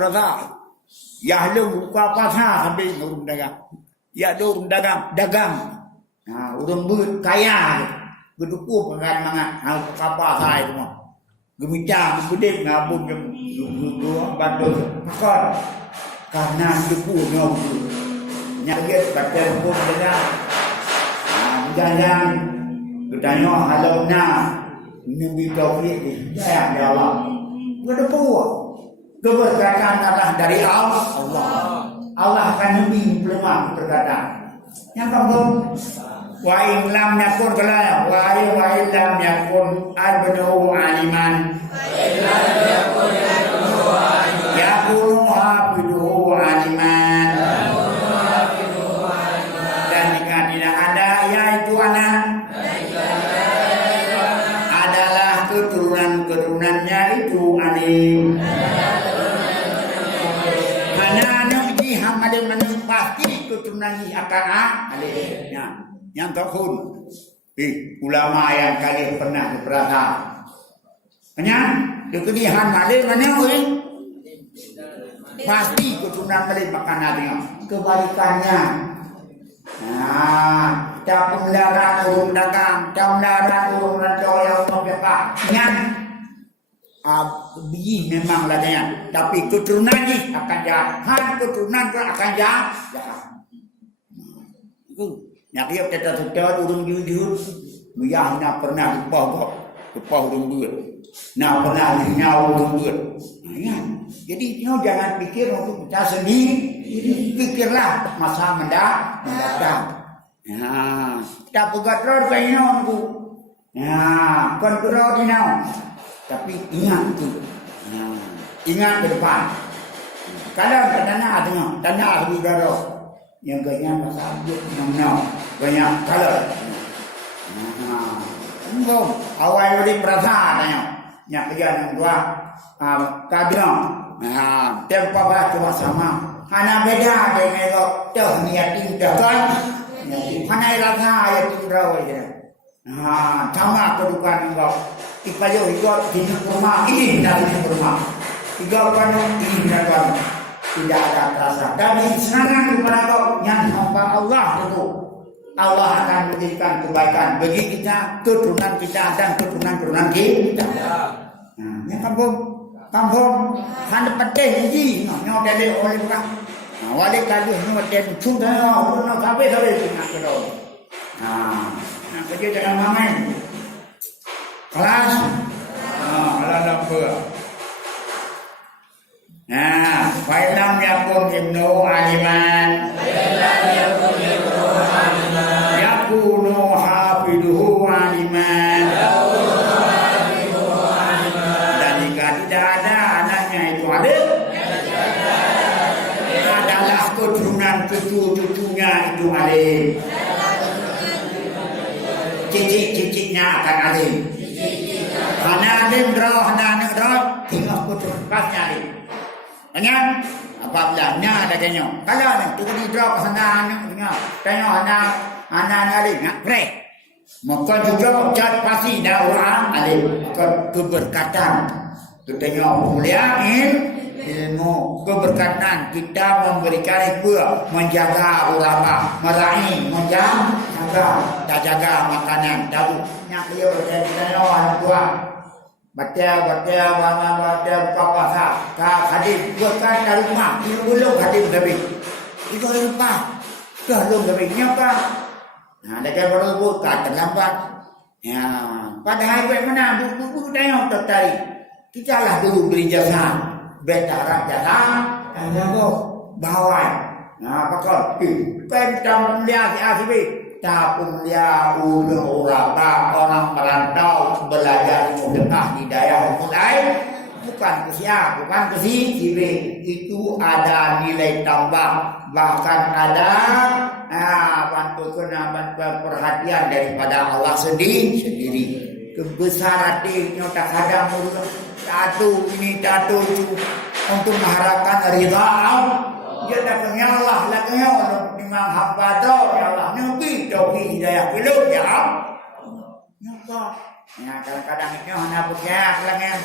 rasa ya lu buka puasa habis urung dagang ya urung dagang urung duit kaya geduku pengan mangat buka puasa itu mah gemicang gede ngabung dua bantu makon karena debu nyobu nyakit badan pun jangan Bertanya halau Nabi Taufik ya Allah. Berdepuh. Keberkatan adalah dari Allah. Allah akan lebih peluang berkata. Yang keempat, wa in lam yakun kala wa in lam yakun abnu aliman. Yakunu hafiduhu aliman. Dan jika tidak ada yaitu anak keturunannya itu alim. Mana nuji hamadin pasti keturunannya akan alim. Yang tahun ulama yang kali pernah berkata, hanya kekedihan malim mana pasti keturunan malim makan hatinya. Kebalikannya. Tak melarang urung dagang, tak melarang urung rantau yang membiarkan. Yang biji memang ladanya, tapi keturunan ni akan jahat, keturunan pun akan jahat. Itu, nak dia kata urung jujur, biar nak pernah lupa urung duit, nak pernah nyau urung duit. Jadi jangan fikir untuk kita sendiri, fikirlah masa mendatang. Tak pegat roh kayaknya aku. Kon roh dinau. Tapi ingat tu. Ingat ke depan. Kadang-kadang tanah di roh. Yang ganya masa abut menau. Banyak kalau. Enggak, awal dari perasaan tanya. Yang kerja yang dua kadang. Tempat cuma sama. Hanya beda dengan itu. Tuh niatin kan. Panai rasa ayat tinggal aja. Sama kedukaan engkau. Ipayo ikut di rumah ini dari rumah. Tiga orang ini dalam tidak ada rasa. Dan sekarang kepada kau yang hamba Allah itu Allah akan memberikan kebaikan bagi kita, keturunan kita dan keturunan kita. Yang kampung hanya penting ji, nyawa dari oleh bukan. Wali kadu nyawa dari cuma nyawa sampai nak kedua. Kerja jangan main. Kelas, kelas apa? Failam yakum ibnu aliman. Yakunu hafiduhu aliman. Dan jika tidak ada anaknya itu alim, adalah keturunan cucu-cucunya itu alim. Cicit-cicitnya akan alim. Hana alim draw, hana anak draw, tinggal keturunan pasnya alim. Ingat? Apabila nya ada kenyo. Kalau ni tu di draw ke sana nya. Kenyo anak alim, break. Maka juga cat pasti dah orang alim. Maka keberkatan kita tengok muliain ilmu keberkatan kita memberikan itu menjaga ulama meraih jaga makanan tahu nyak dia berjaya orang tua baca buka puasa hadis bukan dari rumah belum hadis habis itu lupa dah belum habis nyapa dekat baru buka terlambat ya padahal mana buku tengok tertarik kita lah dulu beri jasa betarak jasa jago bawai pakar pentam lihat asibi tapun dia orang merantau belajar ilmu fiqh di daerah mulai bukan ke siap bukan ke sini itu ada nilai tambah bahkan ada bantu perhatian daripada Allah sendiri kebesaran hatinya tak ada tato ini tato itu untuk mengharapkan ridha Allah. Dia dah kenal Allah, dah kenal memang hamba tu ya Allah. Nabi tauhid hidayah belum ya Allah. Nampak. Ya kadang-kadang ini hanya berjaya kelangan.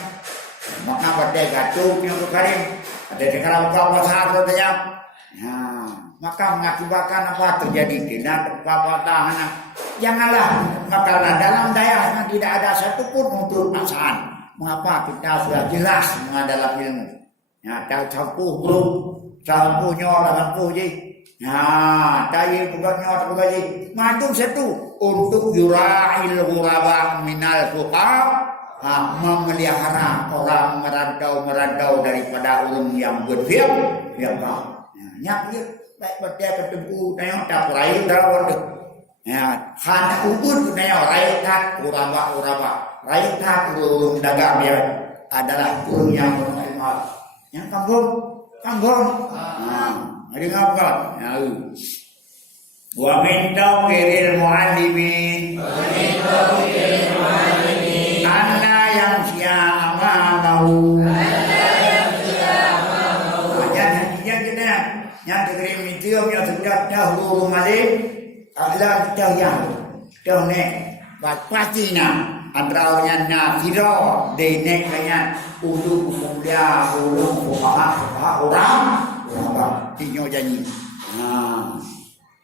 Maka pada gaduh yang berkarim. Ada sekarang puasa saja. Ya, maka mengakibatkan apa terjadi tidak perpatahan. Janganlah karena dalam daerah tidak ada satupun untuk paksaan. Mengapa kita sudah jelas dalam ilmu? Ya, tahu bro, tahu nyolah lampu je. Ya, tadi bukan nyolah bukan je. Mantu satu untuk yura'il ghuraba minal fuqah, memelihara orang merantau daripada ulun yang berfiak. Ya, nyak dia baik pada ketemu tengok tak raih dalam ya, hanya ubud tengok raih tak uraba. Rakyat burung dagang dia adalah burung yang berkhidmat. Yang kampung. Ada apa? Wa min tawqiril muallimin. Anna yang siamahu. Yang kita yang terkirim itu yang sudah dahulu malim adalah kita nek pastinya antaranya nafiro denek kanya untuk mulia ulung orang tinyo janji.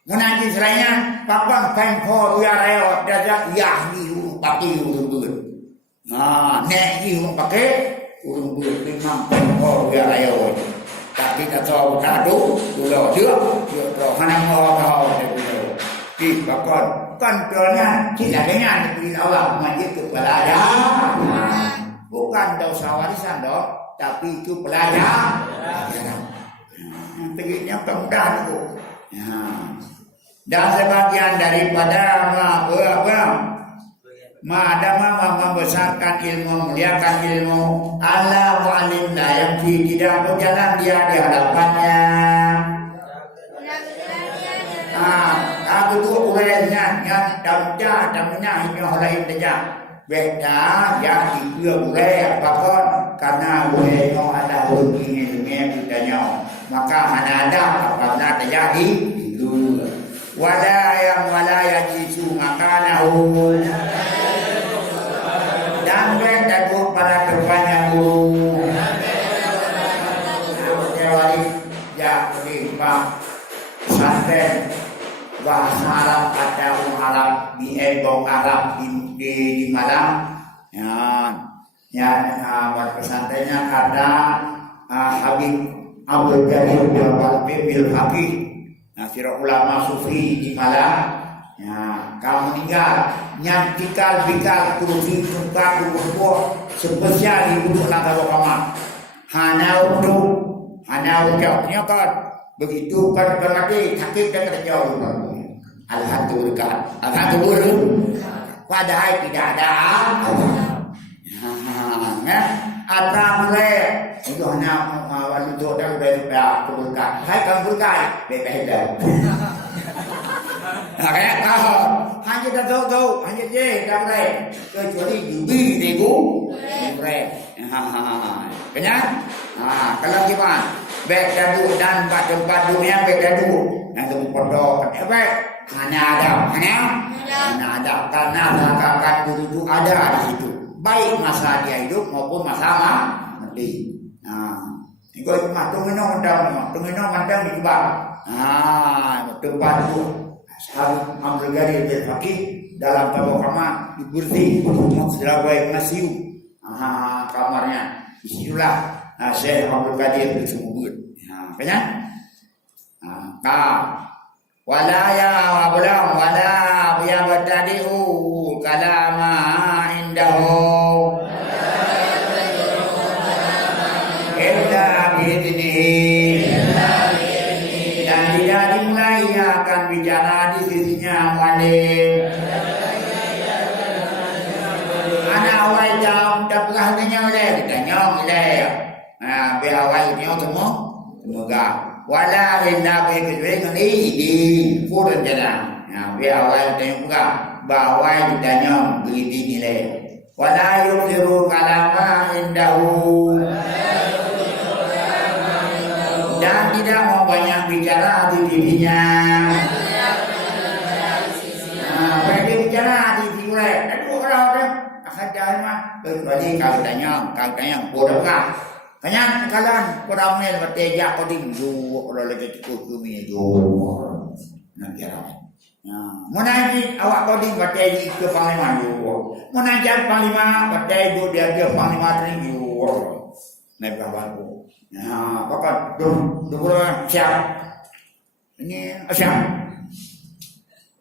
Menanti seraya papang pengko ya reo daja ya ni pakai ulung bur. Nek ni pakai ulung bur memang pengko ya reo. Tapi tahu kado ulo dia hanang orang di bakal kontrolnya tidak dengan negeri Allah majid itu pelajar bukan dosa warisan dok tapi itu pelajar begitnya kemudahan itu dan sebagian daripada membesarkan ilmu muliakan ilmu Allah wa'alim yang tidak berjalan dia di hadapannya itu ulainya yang damnya ini oleh saja beda ya dia ulai apapun karena ulainya ada hubungannya dengan maka ada apabila terjadi itu wala yajisu makanahu dan beda pada kebanyakan guru ya ini Pak pesantren bahasa Arab ada Ya, pesantrennya ada Habib Abdul Jalil bil Faqih, sirah ulama sufi di Malang. Ya, kalau meninggal, yang cikal kursi tempat kubur spesial di duduk latar kamar. Hana untuk kan begitu kan berarti sakit dan terjauh. Alhamdulillah. Padahal tidak ada atau mulai itu hanya untuk dan berkat. Hai kamu berkat, berbeda. Kayak hanya tahu hanya je boleh kecuali jubi nego boleh. Kenyang? Kalau gimana? Baik dadu dan tempat dunia baik dadu yang tempat pondok baik hanya ada karena belakangkan guru itu ada di situ. Baik masa dia hidup maupun masa mati. Itu cuma tunggu mandang di bawah. Tempat itu Habib Abdul Jalil bil Faqih dalam kamar di Burti Surabaya Masiu. Kamarnya disitulah Syekh Abdul Qadir bersumur. Kan? Wala ya batadiu kalama indahu illa biidnihi dan tidak dimulai akan bicara di sisinya wali anak awal jam tak pernah ditanya oleh biar awal dia semua semoga wala inna bi dengan ini pun jalan biar awal tanya juga bahwa ditanya begini nilai wala yuziru kalama indahu dan tidak mau banyak bicara di dirinya. Banyak bicara di diri. Aduh orang dah akan jalan kecuali kau tanya bodoh kah? Kanya kalian kurang mel berteja koding ju orang lagi cukup kami ju nanti ramai. Menanti awak koding berteja ke panglima ju. Menanti panglima berteja dia panglima tinggi ju. Naik kawan tu. Pakat dua siap. Ini siap.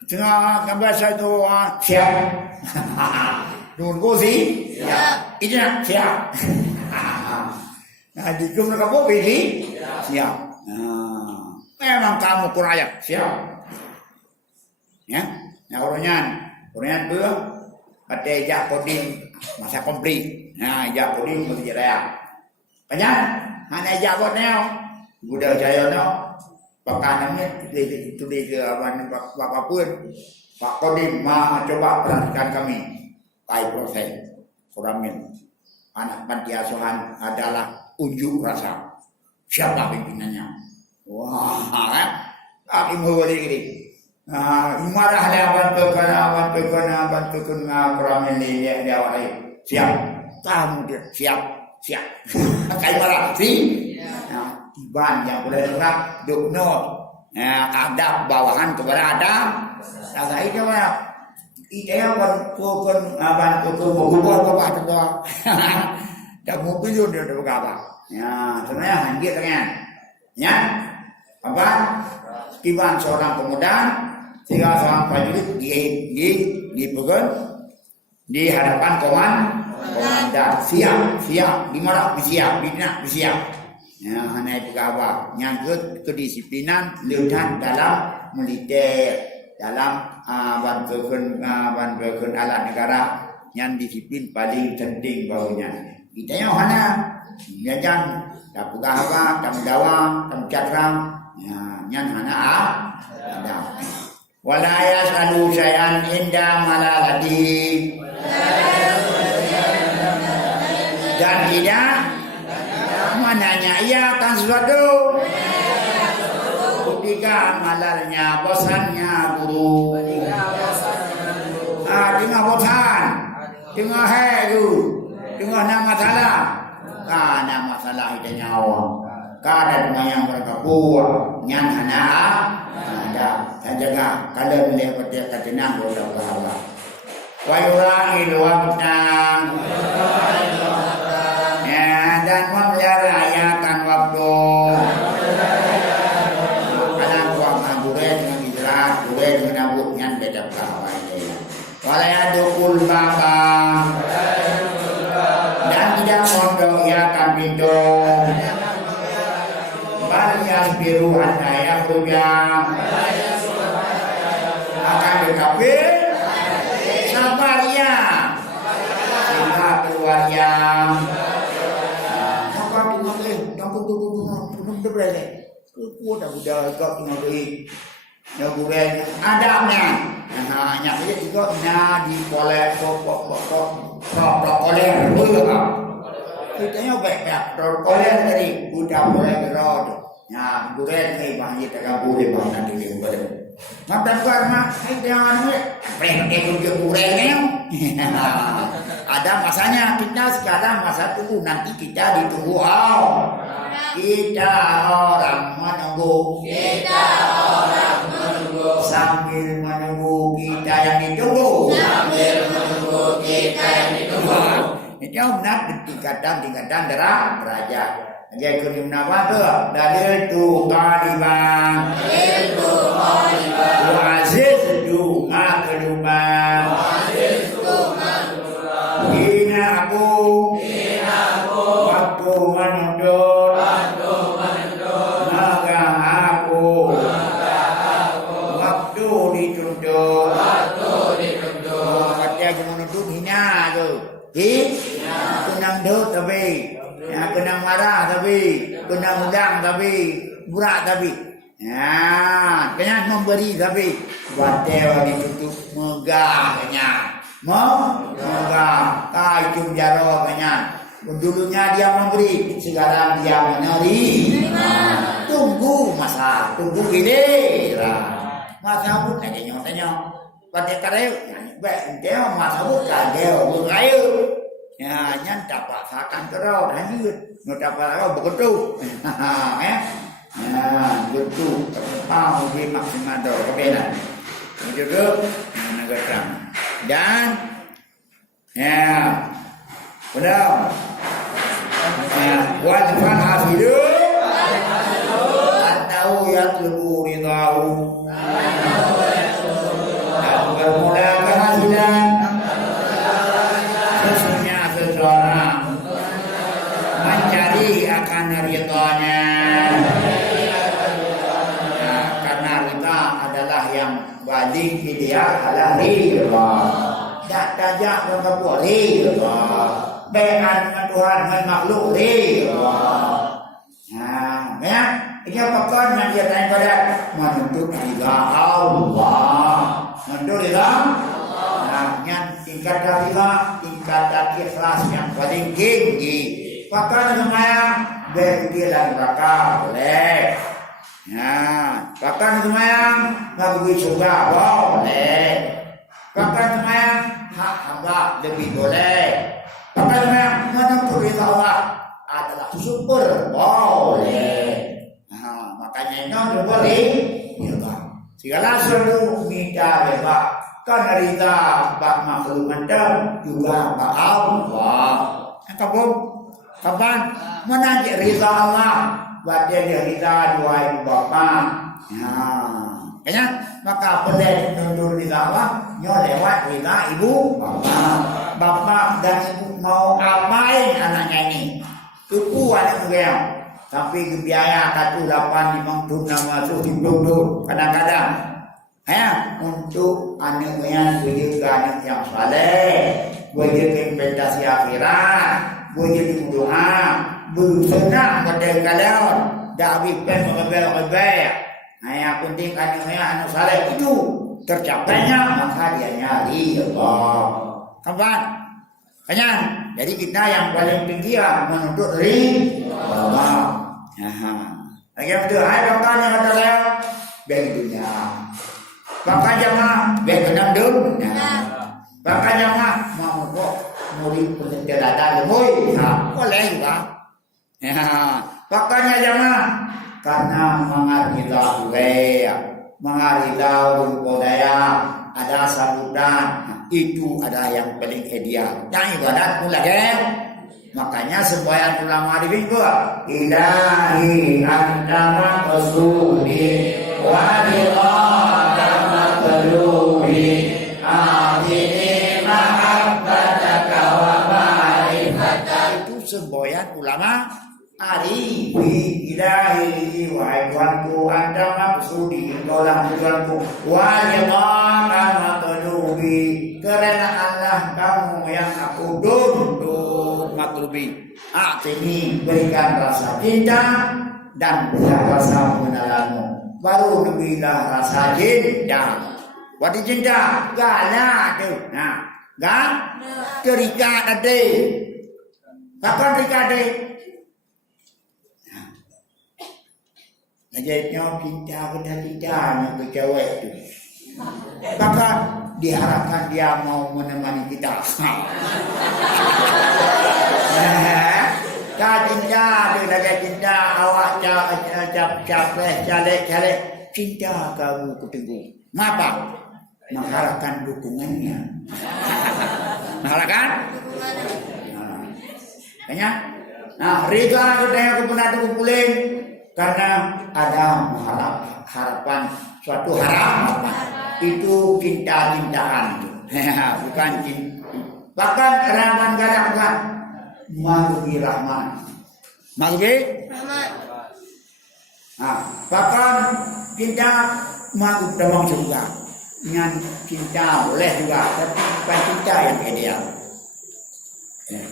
Tengah gambar satu siap. Nunggu sih. Siap. Ini siap. Di grup mereka pilih siap. Memang kamu kurang ajar siap. Ya, orangnya tu ada ijak koding masa komplit. Ijak koding mesti raya. Banyak hanya ijak koding. Budak jaya no. Pakanannya tulis apa pun. Pak Kodim coba perhatikan kami. Baik proses kuramin. Anak panti asuhan adalah unjuk rasa. Siapa pimpinannya? Wah, aku mau balik ini. Marah bantu kuramin dia awal. Siap. Kamu dia siap. Kayak marah sih. Iban yang boleh dengar dukno. Adab bawahan kepada adab. Saya itu apa? Ia bantu apa tu? Dah mau pilih dia tu apa? Ya, sebenarnya hanggit kan? Ya, apa? Iban seorang pemuda, tiga seorang prajurit di pegun di hadapan komandan siap di mana siap. Ya, hanya itu apa? Nyangkut kedisiplinan lieutenant dalam militer dalam bantuan alat negara yang disiplin paling penting baunya. Kita yang mana? Jangan tak pegawai, tak menjawab, tak mencatrang. Yang mana ada. Walaya selalu sayan indah malalati. Dan tidak mananya ia akan sesuatu. Ketika malalnya, bosannya guru. Tengah bosan, tengah hegu, tengah nama salah. Nama salah itu nyawa. Kadang yang mereka buat, yang ada. Dan jaga kalau melihat dia tenang berdoa. Wa yura'il waqtan. Ada pondok ya kan pintu. Balias biru anda yang rujang. Akan dekapin. Sabar ya. Sehingga keluar yang. Sabar dimulai. Tunggu berapa? Kuat dah kau tinggal ya bukan adabnya. Nah, hanya saja juga di pola protokoler dulu. Kita yang baik protokoler tadi udah mulai berod. Ya, bukan ni banyak tak boleh banyak di luar. Macam mana? Jangan pengen ke burennya. Ada masanya kita sekarang masa tunggu nanti kita ditunggu. Kita orang menunggu. Sambil menunggu kita yang ditunggu. Itu benar tingkatan derajat. Jadi kerana apa tu? Dari tu kalimat. Aziz tu maklumah. Hina aku. Waktu menunduk. Maka aku. Waktu dituntut. Kata aku menuntut hina tu. Kenang dut tapi. Ya, kena marah tapi, kena undang tapi, burak tapi. Ya, kena memberi tapi, batel ditutup megah kena. Megah, kacung jaro kena. Dulunya dia memberi, sekarang dia menerima. Tunggu masa, tunggu giliran. Masa pun tanya. Pada kareu, baik dia masa pun kareu, berkayu. Ya, nyan dapat sakan kerau dan juga nggak dapat kerau begitu, ya, begitu, tahu di maksimal tu, kebenaran, juga negara dan, ya, benar, ya, wajibkan hasil, tahu ya lebih tahu, dan bermula kehasilan. Mencari akan ridhonya. Nah, karena ridha adalah yang wajib ideal adalah ridha. Tak tajak dengan ridha. Bekan dengan Tuhan dengan makhluk ridha. Nah, ya, ini apakah yang dia tanya pada menuntut ridha Allah. Menuntut ridha. Nah, yang tingkat ridha, tingkat ikhlas yang paling tinggi. Bahkan semayang berpikiran neraka boleh. Ya, bahkan semayang ngabui surga boleh. Bahkan semayang hak hamba lebih boleh. Bahkan semayang menuntut ridha Allah adalah super boleh. Nah, makanya ini boleh. Segala seluruh minta bebas. Karena ridha bak makhluk mendam juga bak Allah. Kapan menanti ridha Allah, buat dia ridha dua ibu bapa. Ya, maka boleh menundur ridha Allah, nyo lewat ridha ibu bapa. Bapa dan ibu mau apain anaknya ini? Tupu anak muda, tapi biaya 185 tun nama suci duduk kadang-kadang. Ya, untuk anaknya tujuh anak yang saleh, tujuh investasi akhirat. Boleh berdoa, bersenang pada kalian, dah bipen mengembel-ngembel. Nah, yang penting anaknya anak saleh itu tercapainya maka dia nyari Allah. Kapan? Kanyan. Jadi kita yang paling tinggi menuntut ridha Allah. Lagi betul. Hai bahkan yang ada saya bagi dunia. Bahkan jamaah bagi kenam dunia. Bahkan jamaah mau kok murid perjalanan lebih, boleh juga. Ya, makanya jangan karena mengaritau budaya ada sambutan itu adalah yang paling ideal. Yang ibadat pula kan. Makanya sembahyang ulama di minggu ilahi anta maqsudi wa ridha maqludi akhiri mahabbataka wa ma'rifataka. Itu semboyan ulama Ari ilahi wahai Tuhanku anta maksudi engkaulah tujuanku wajibkan matlubi karena Allah kamu yang aku tuntut matlubi ini berikan rasa cinta dan rasa mengenalmu baru berilah rasa cinta wadi cinta gala tu nah kan terikat ade kapan terikat ade ajaibnya cinta kita cintanya ke cewek itu. Bahkan diharapkan dia mau menemani kita. Kak cinta, dia cinta awak capek, calek, cinta kamu ketemu. Mengapa? Mengharapkan dukungannya. Mengharapkan? Banyak. Nah, Rika kita yang pernah dikumpulin. Karena ada harapan suatu harapan itu cinta-cintaan bukan cinta bahkan rahman gada bukan maghfi rahman bahkan cinta maghfi demam juga dengan cinta boleh juga tapi bukan cinta yang ideal.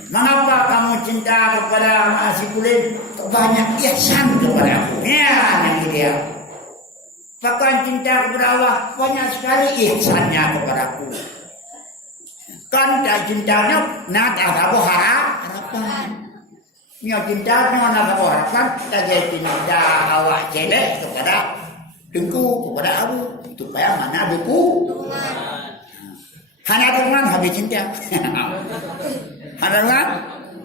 Mengapa kamu cinta kepada si kulit banyak ihsan kepada aku? Ya, yang ideal. Bahkan cinta kepada Allah banyak sekali ihsannya kepadaku. Kan tak cintanya nak ada harapan. Nyo cintanya nak ada harapan, tak jadi cinta awak celek kepada dengku kepada aku. Itu payah mana dengku? Hanya dengan habis cinta. Adalah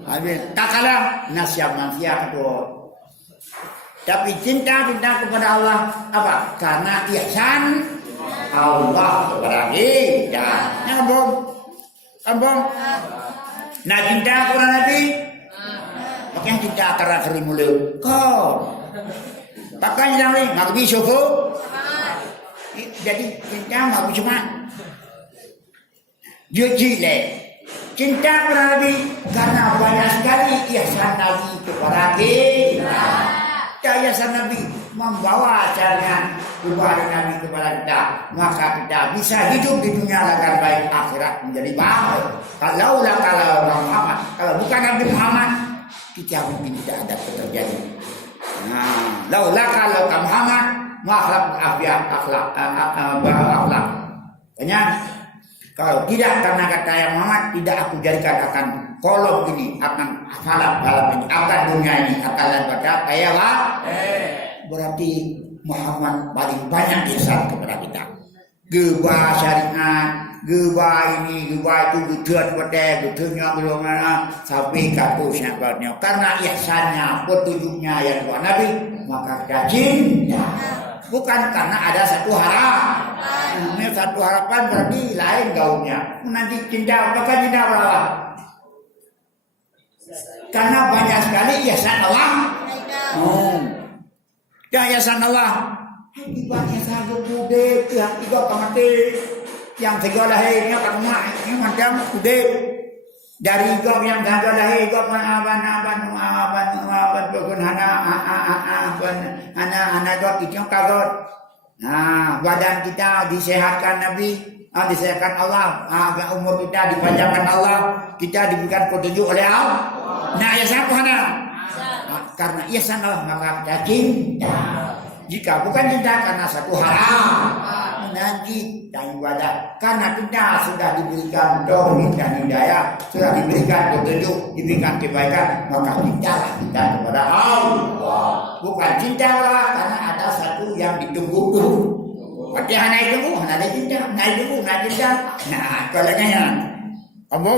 habis tak kalah nasihat manusia itu. Tapi cinta kepada Allah apa? Karena ihsan Allah kepada kita. Ambong. Nah cinta kepada Nabi. Pakai cinta karena sering mulut. Kau. Pakai yang lain nggak bisa kok. Jadi cinta nggak bisa cuma. Jujile. Cinta kepada Nabi karena banyak sekali ihsan Nabi kepada kita. Ihsan Nabi membawa caranya kepada Nabi kepada kita, maka kita bisa hidup di dunia dengan baik, akhirat menjadi baik. Kalau Muhammad, kalau bukan Nabi Muhammad, kita mungkin tidak ada terjadi. Nah, kalau Muhammad, makhluk akhlak. Banyak. Kalau tidak karena kata yang Muhammad, tidak aku jadikan akan kolom ini, akan falak dalam ini, akan dunia ini, akan pada kayak apa? Berarti Muhammad paling banyak ihsan kepada kita. Gebah syariat, gebah ini, gebah itu, gedean pedek, gedenya belum mana, sampai katusnya buatnya. Karena ihsannya, petunjuknya yang buat Nabi, maka kita cinta. Bukan karena ada satu harapan. Ini satu harapan berarti lain gaulnya. Nanti cinta, maka cinta berapa? Karena banyak sekali ihsan Allah. Ihsan Allah. Ibaratnya sahabat muda, yang tiga mati, yang tiga lahirnya karena ini macam muda. Dari gom yang gagal lahir gom aban bukan anak gom itu kagot. Nah, badan kita disehatkan Nabi, disehatkan Allah, umur kita dipanjangkan Allah, kita diberikan petunjuk oleh Allah. Nah, ihsan mana? Karena ihsan Allah maka kita cinta. Jika bukan cinta karena satu hal nanti dan ibadah karena kita sudah diberikan tauhid dan hidayah, sudah diberikan petunjuk, diberikan kebaikan, maka cintalah kita kepada Allah. Bukan cinta Allah karena ada satu yang ditunggu. Berarti hanya ditunggu, hanya ada cinta, hanya cinta. Nah, koleganya, kamu,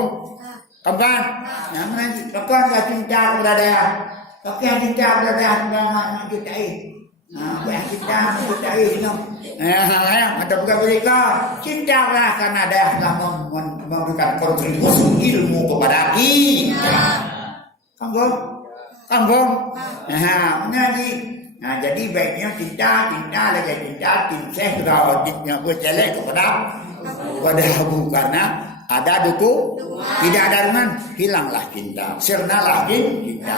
kapan? Nah, nanti kapan nggak cinta kepada dia? Kapan cinta kepada dia? Nggak cintai. Nah, kita mencintai itu. Ada bukan mereka cintalah karena dia telah memberikan kontribusi ilmu kepada kita. Kampung. Nah, jadi baiknya cinta lagi cinta, cinta juga wajibnya bercelek kepada Abu karena ada duku, tidak ada dengan hilanglah cinta, sirnalah cinta.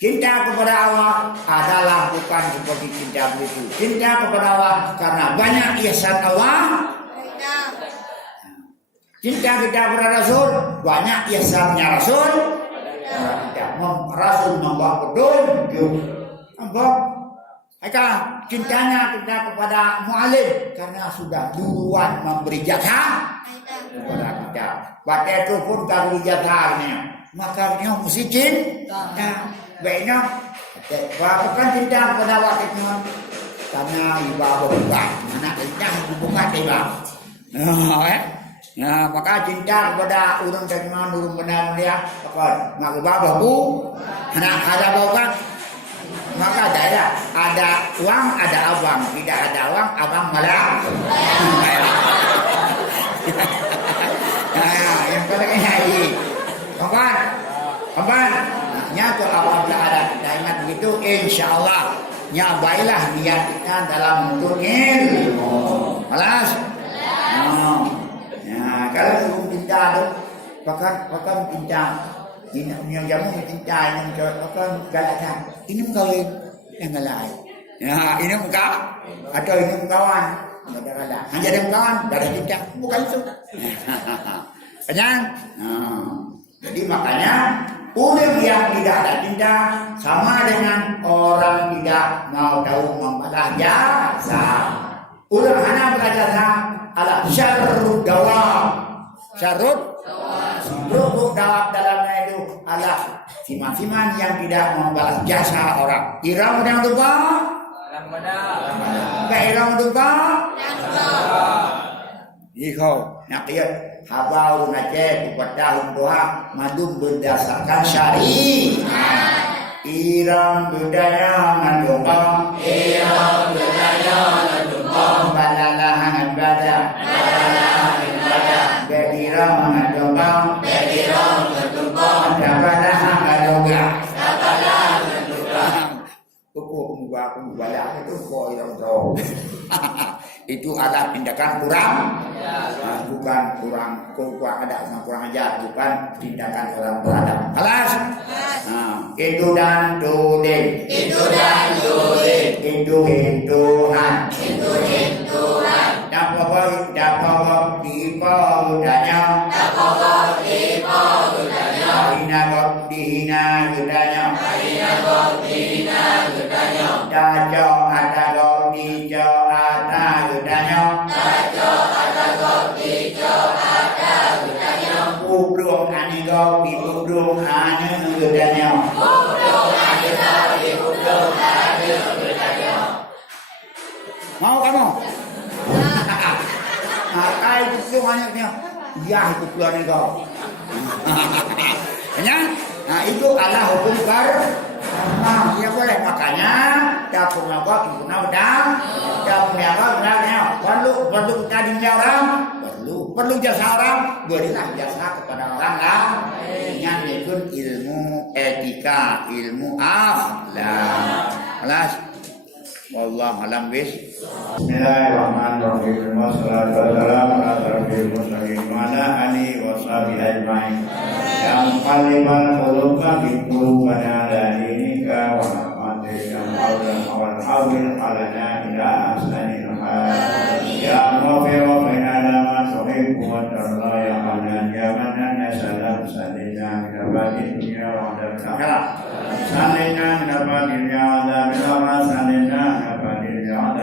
Cinta kepada Allah adalah bukan seperti cinta begitu. Cinta kepada Allah karena banyak ihsan Allah. Cinta kita kepada Rasul banyak ihsannya Rasul. Rasul membawa petunjuk. Maka cintanya kita kepada mu'alim karena sudah duluan memberi jasa kepada kita. Baca itu pun kalau jasanya, maka dia mesti cinta. Baiknya, bukan cinta kepada waktu karena ibadah bukan, anak cinta bukan ibadah. Nah, maka cinta kepada orang beriman, orang benar dia, maka ibadah bu, anak ada bukan. Maka ada uang, ada abang. Tidak ada uang, abang malah. Nah, yang pentingnya ini, kawan, nyatu apabila ada kita ingat begitu, insya Allah, baiklah niat kita dalam bentuk ilmu. Malas? Nah, kalau belum cinta tu, bahkan cinta. Yang jamu cinta yang akan galakkan ini mengkawin yang lain. Ya, ini muka atau ini kawan. Ada hanya ada kawan, ada cinta, bukan itu. Kenyang. Jadi makanya orang yang tidak ada cinta sama dengan orang tidak mau tahu membalas jasa. Orang hanya berjasa ala syarrud dawam. Syarrud rukuk dawab dalamnya itu adalah siman-siman yang tidak membalas jasa orang. Iram dan duka, iram duka, ikau nak lihat habau ngaceh kepada doa madum berdasarkan syariat. Iram budaya manduka, balalah ngabada. Bedira mengadoga, dapalah mengadoga. Pembuala itu kau yang tahu. Itu adalah tindakan kurang, bukan kurang ada kurang ajar, bukan tindakan orang beradab. Alas, itu dan duding, Tuhan. Dapat dipodanya, dihina gudanya, dajo ada dijo ada gudanya, kublung anigo dibublung ane gudanya. Mau kamu? Kai kublung anaknya, ya itu keluar kau. Nah itu adalah hukum karma. Ya boleh makanya dah punya kau punya pedang, dah punya kau benarnya perlu kita dinilai orang, perlu jasa orang, berilah jasa kepada orang lah. Yang itu ilmu etika, ilmu akhlak. Alas, wallahu alam bis. Bismillahirrahmanirrahim. Wassalatu wassalamu ala asyrofil mursalin wa ala alihi washabihi ajmain. Yang qaliban quluba biqulubana ala dinika wa rahmatika wal hawil alana ila ahsanil hal. Ya muwaffiqa bainana ma tuhibbu wa tarda ya hanan ya manan ya salam salina min dunya wa akhirah. Salina min dunya wa akhirah. Salina min dunya wa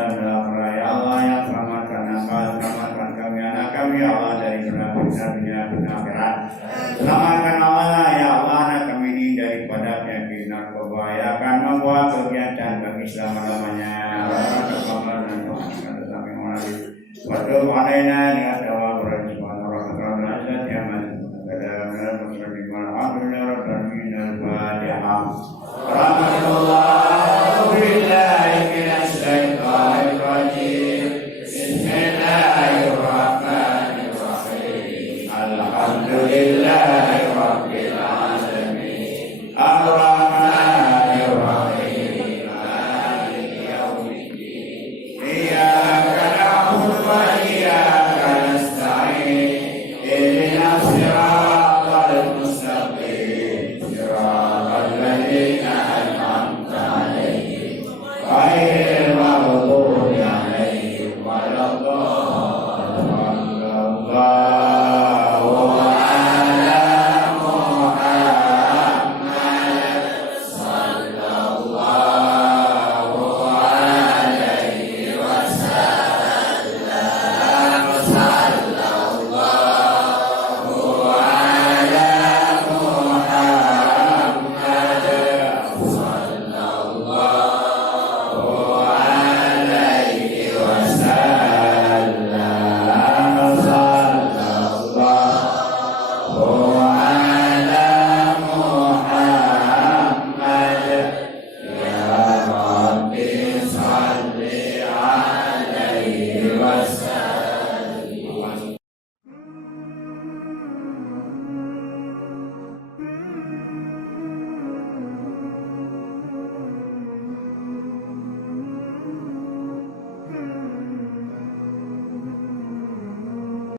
ya Allah yang selamatkan kami anak kami ya Allah dari dunia akhirat. Selamatkan Allah ya Allah anak kami ini daripada penyakit narkoba yang akan membawa kegiatan bagi selama-lamanya. Waktu alaina ya Allah subhanahu wa ta'ala ya man ada muslimin alhamdulillah rabbil alamin al-fatihah.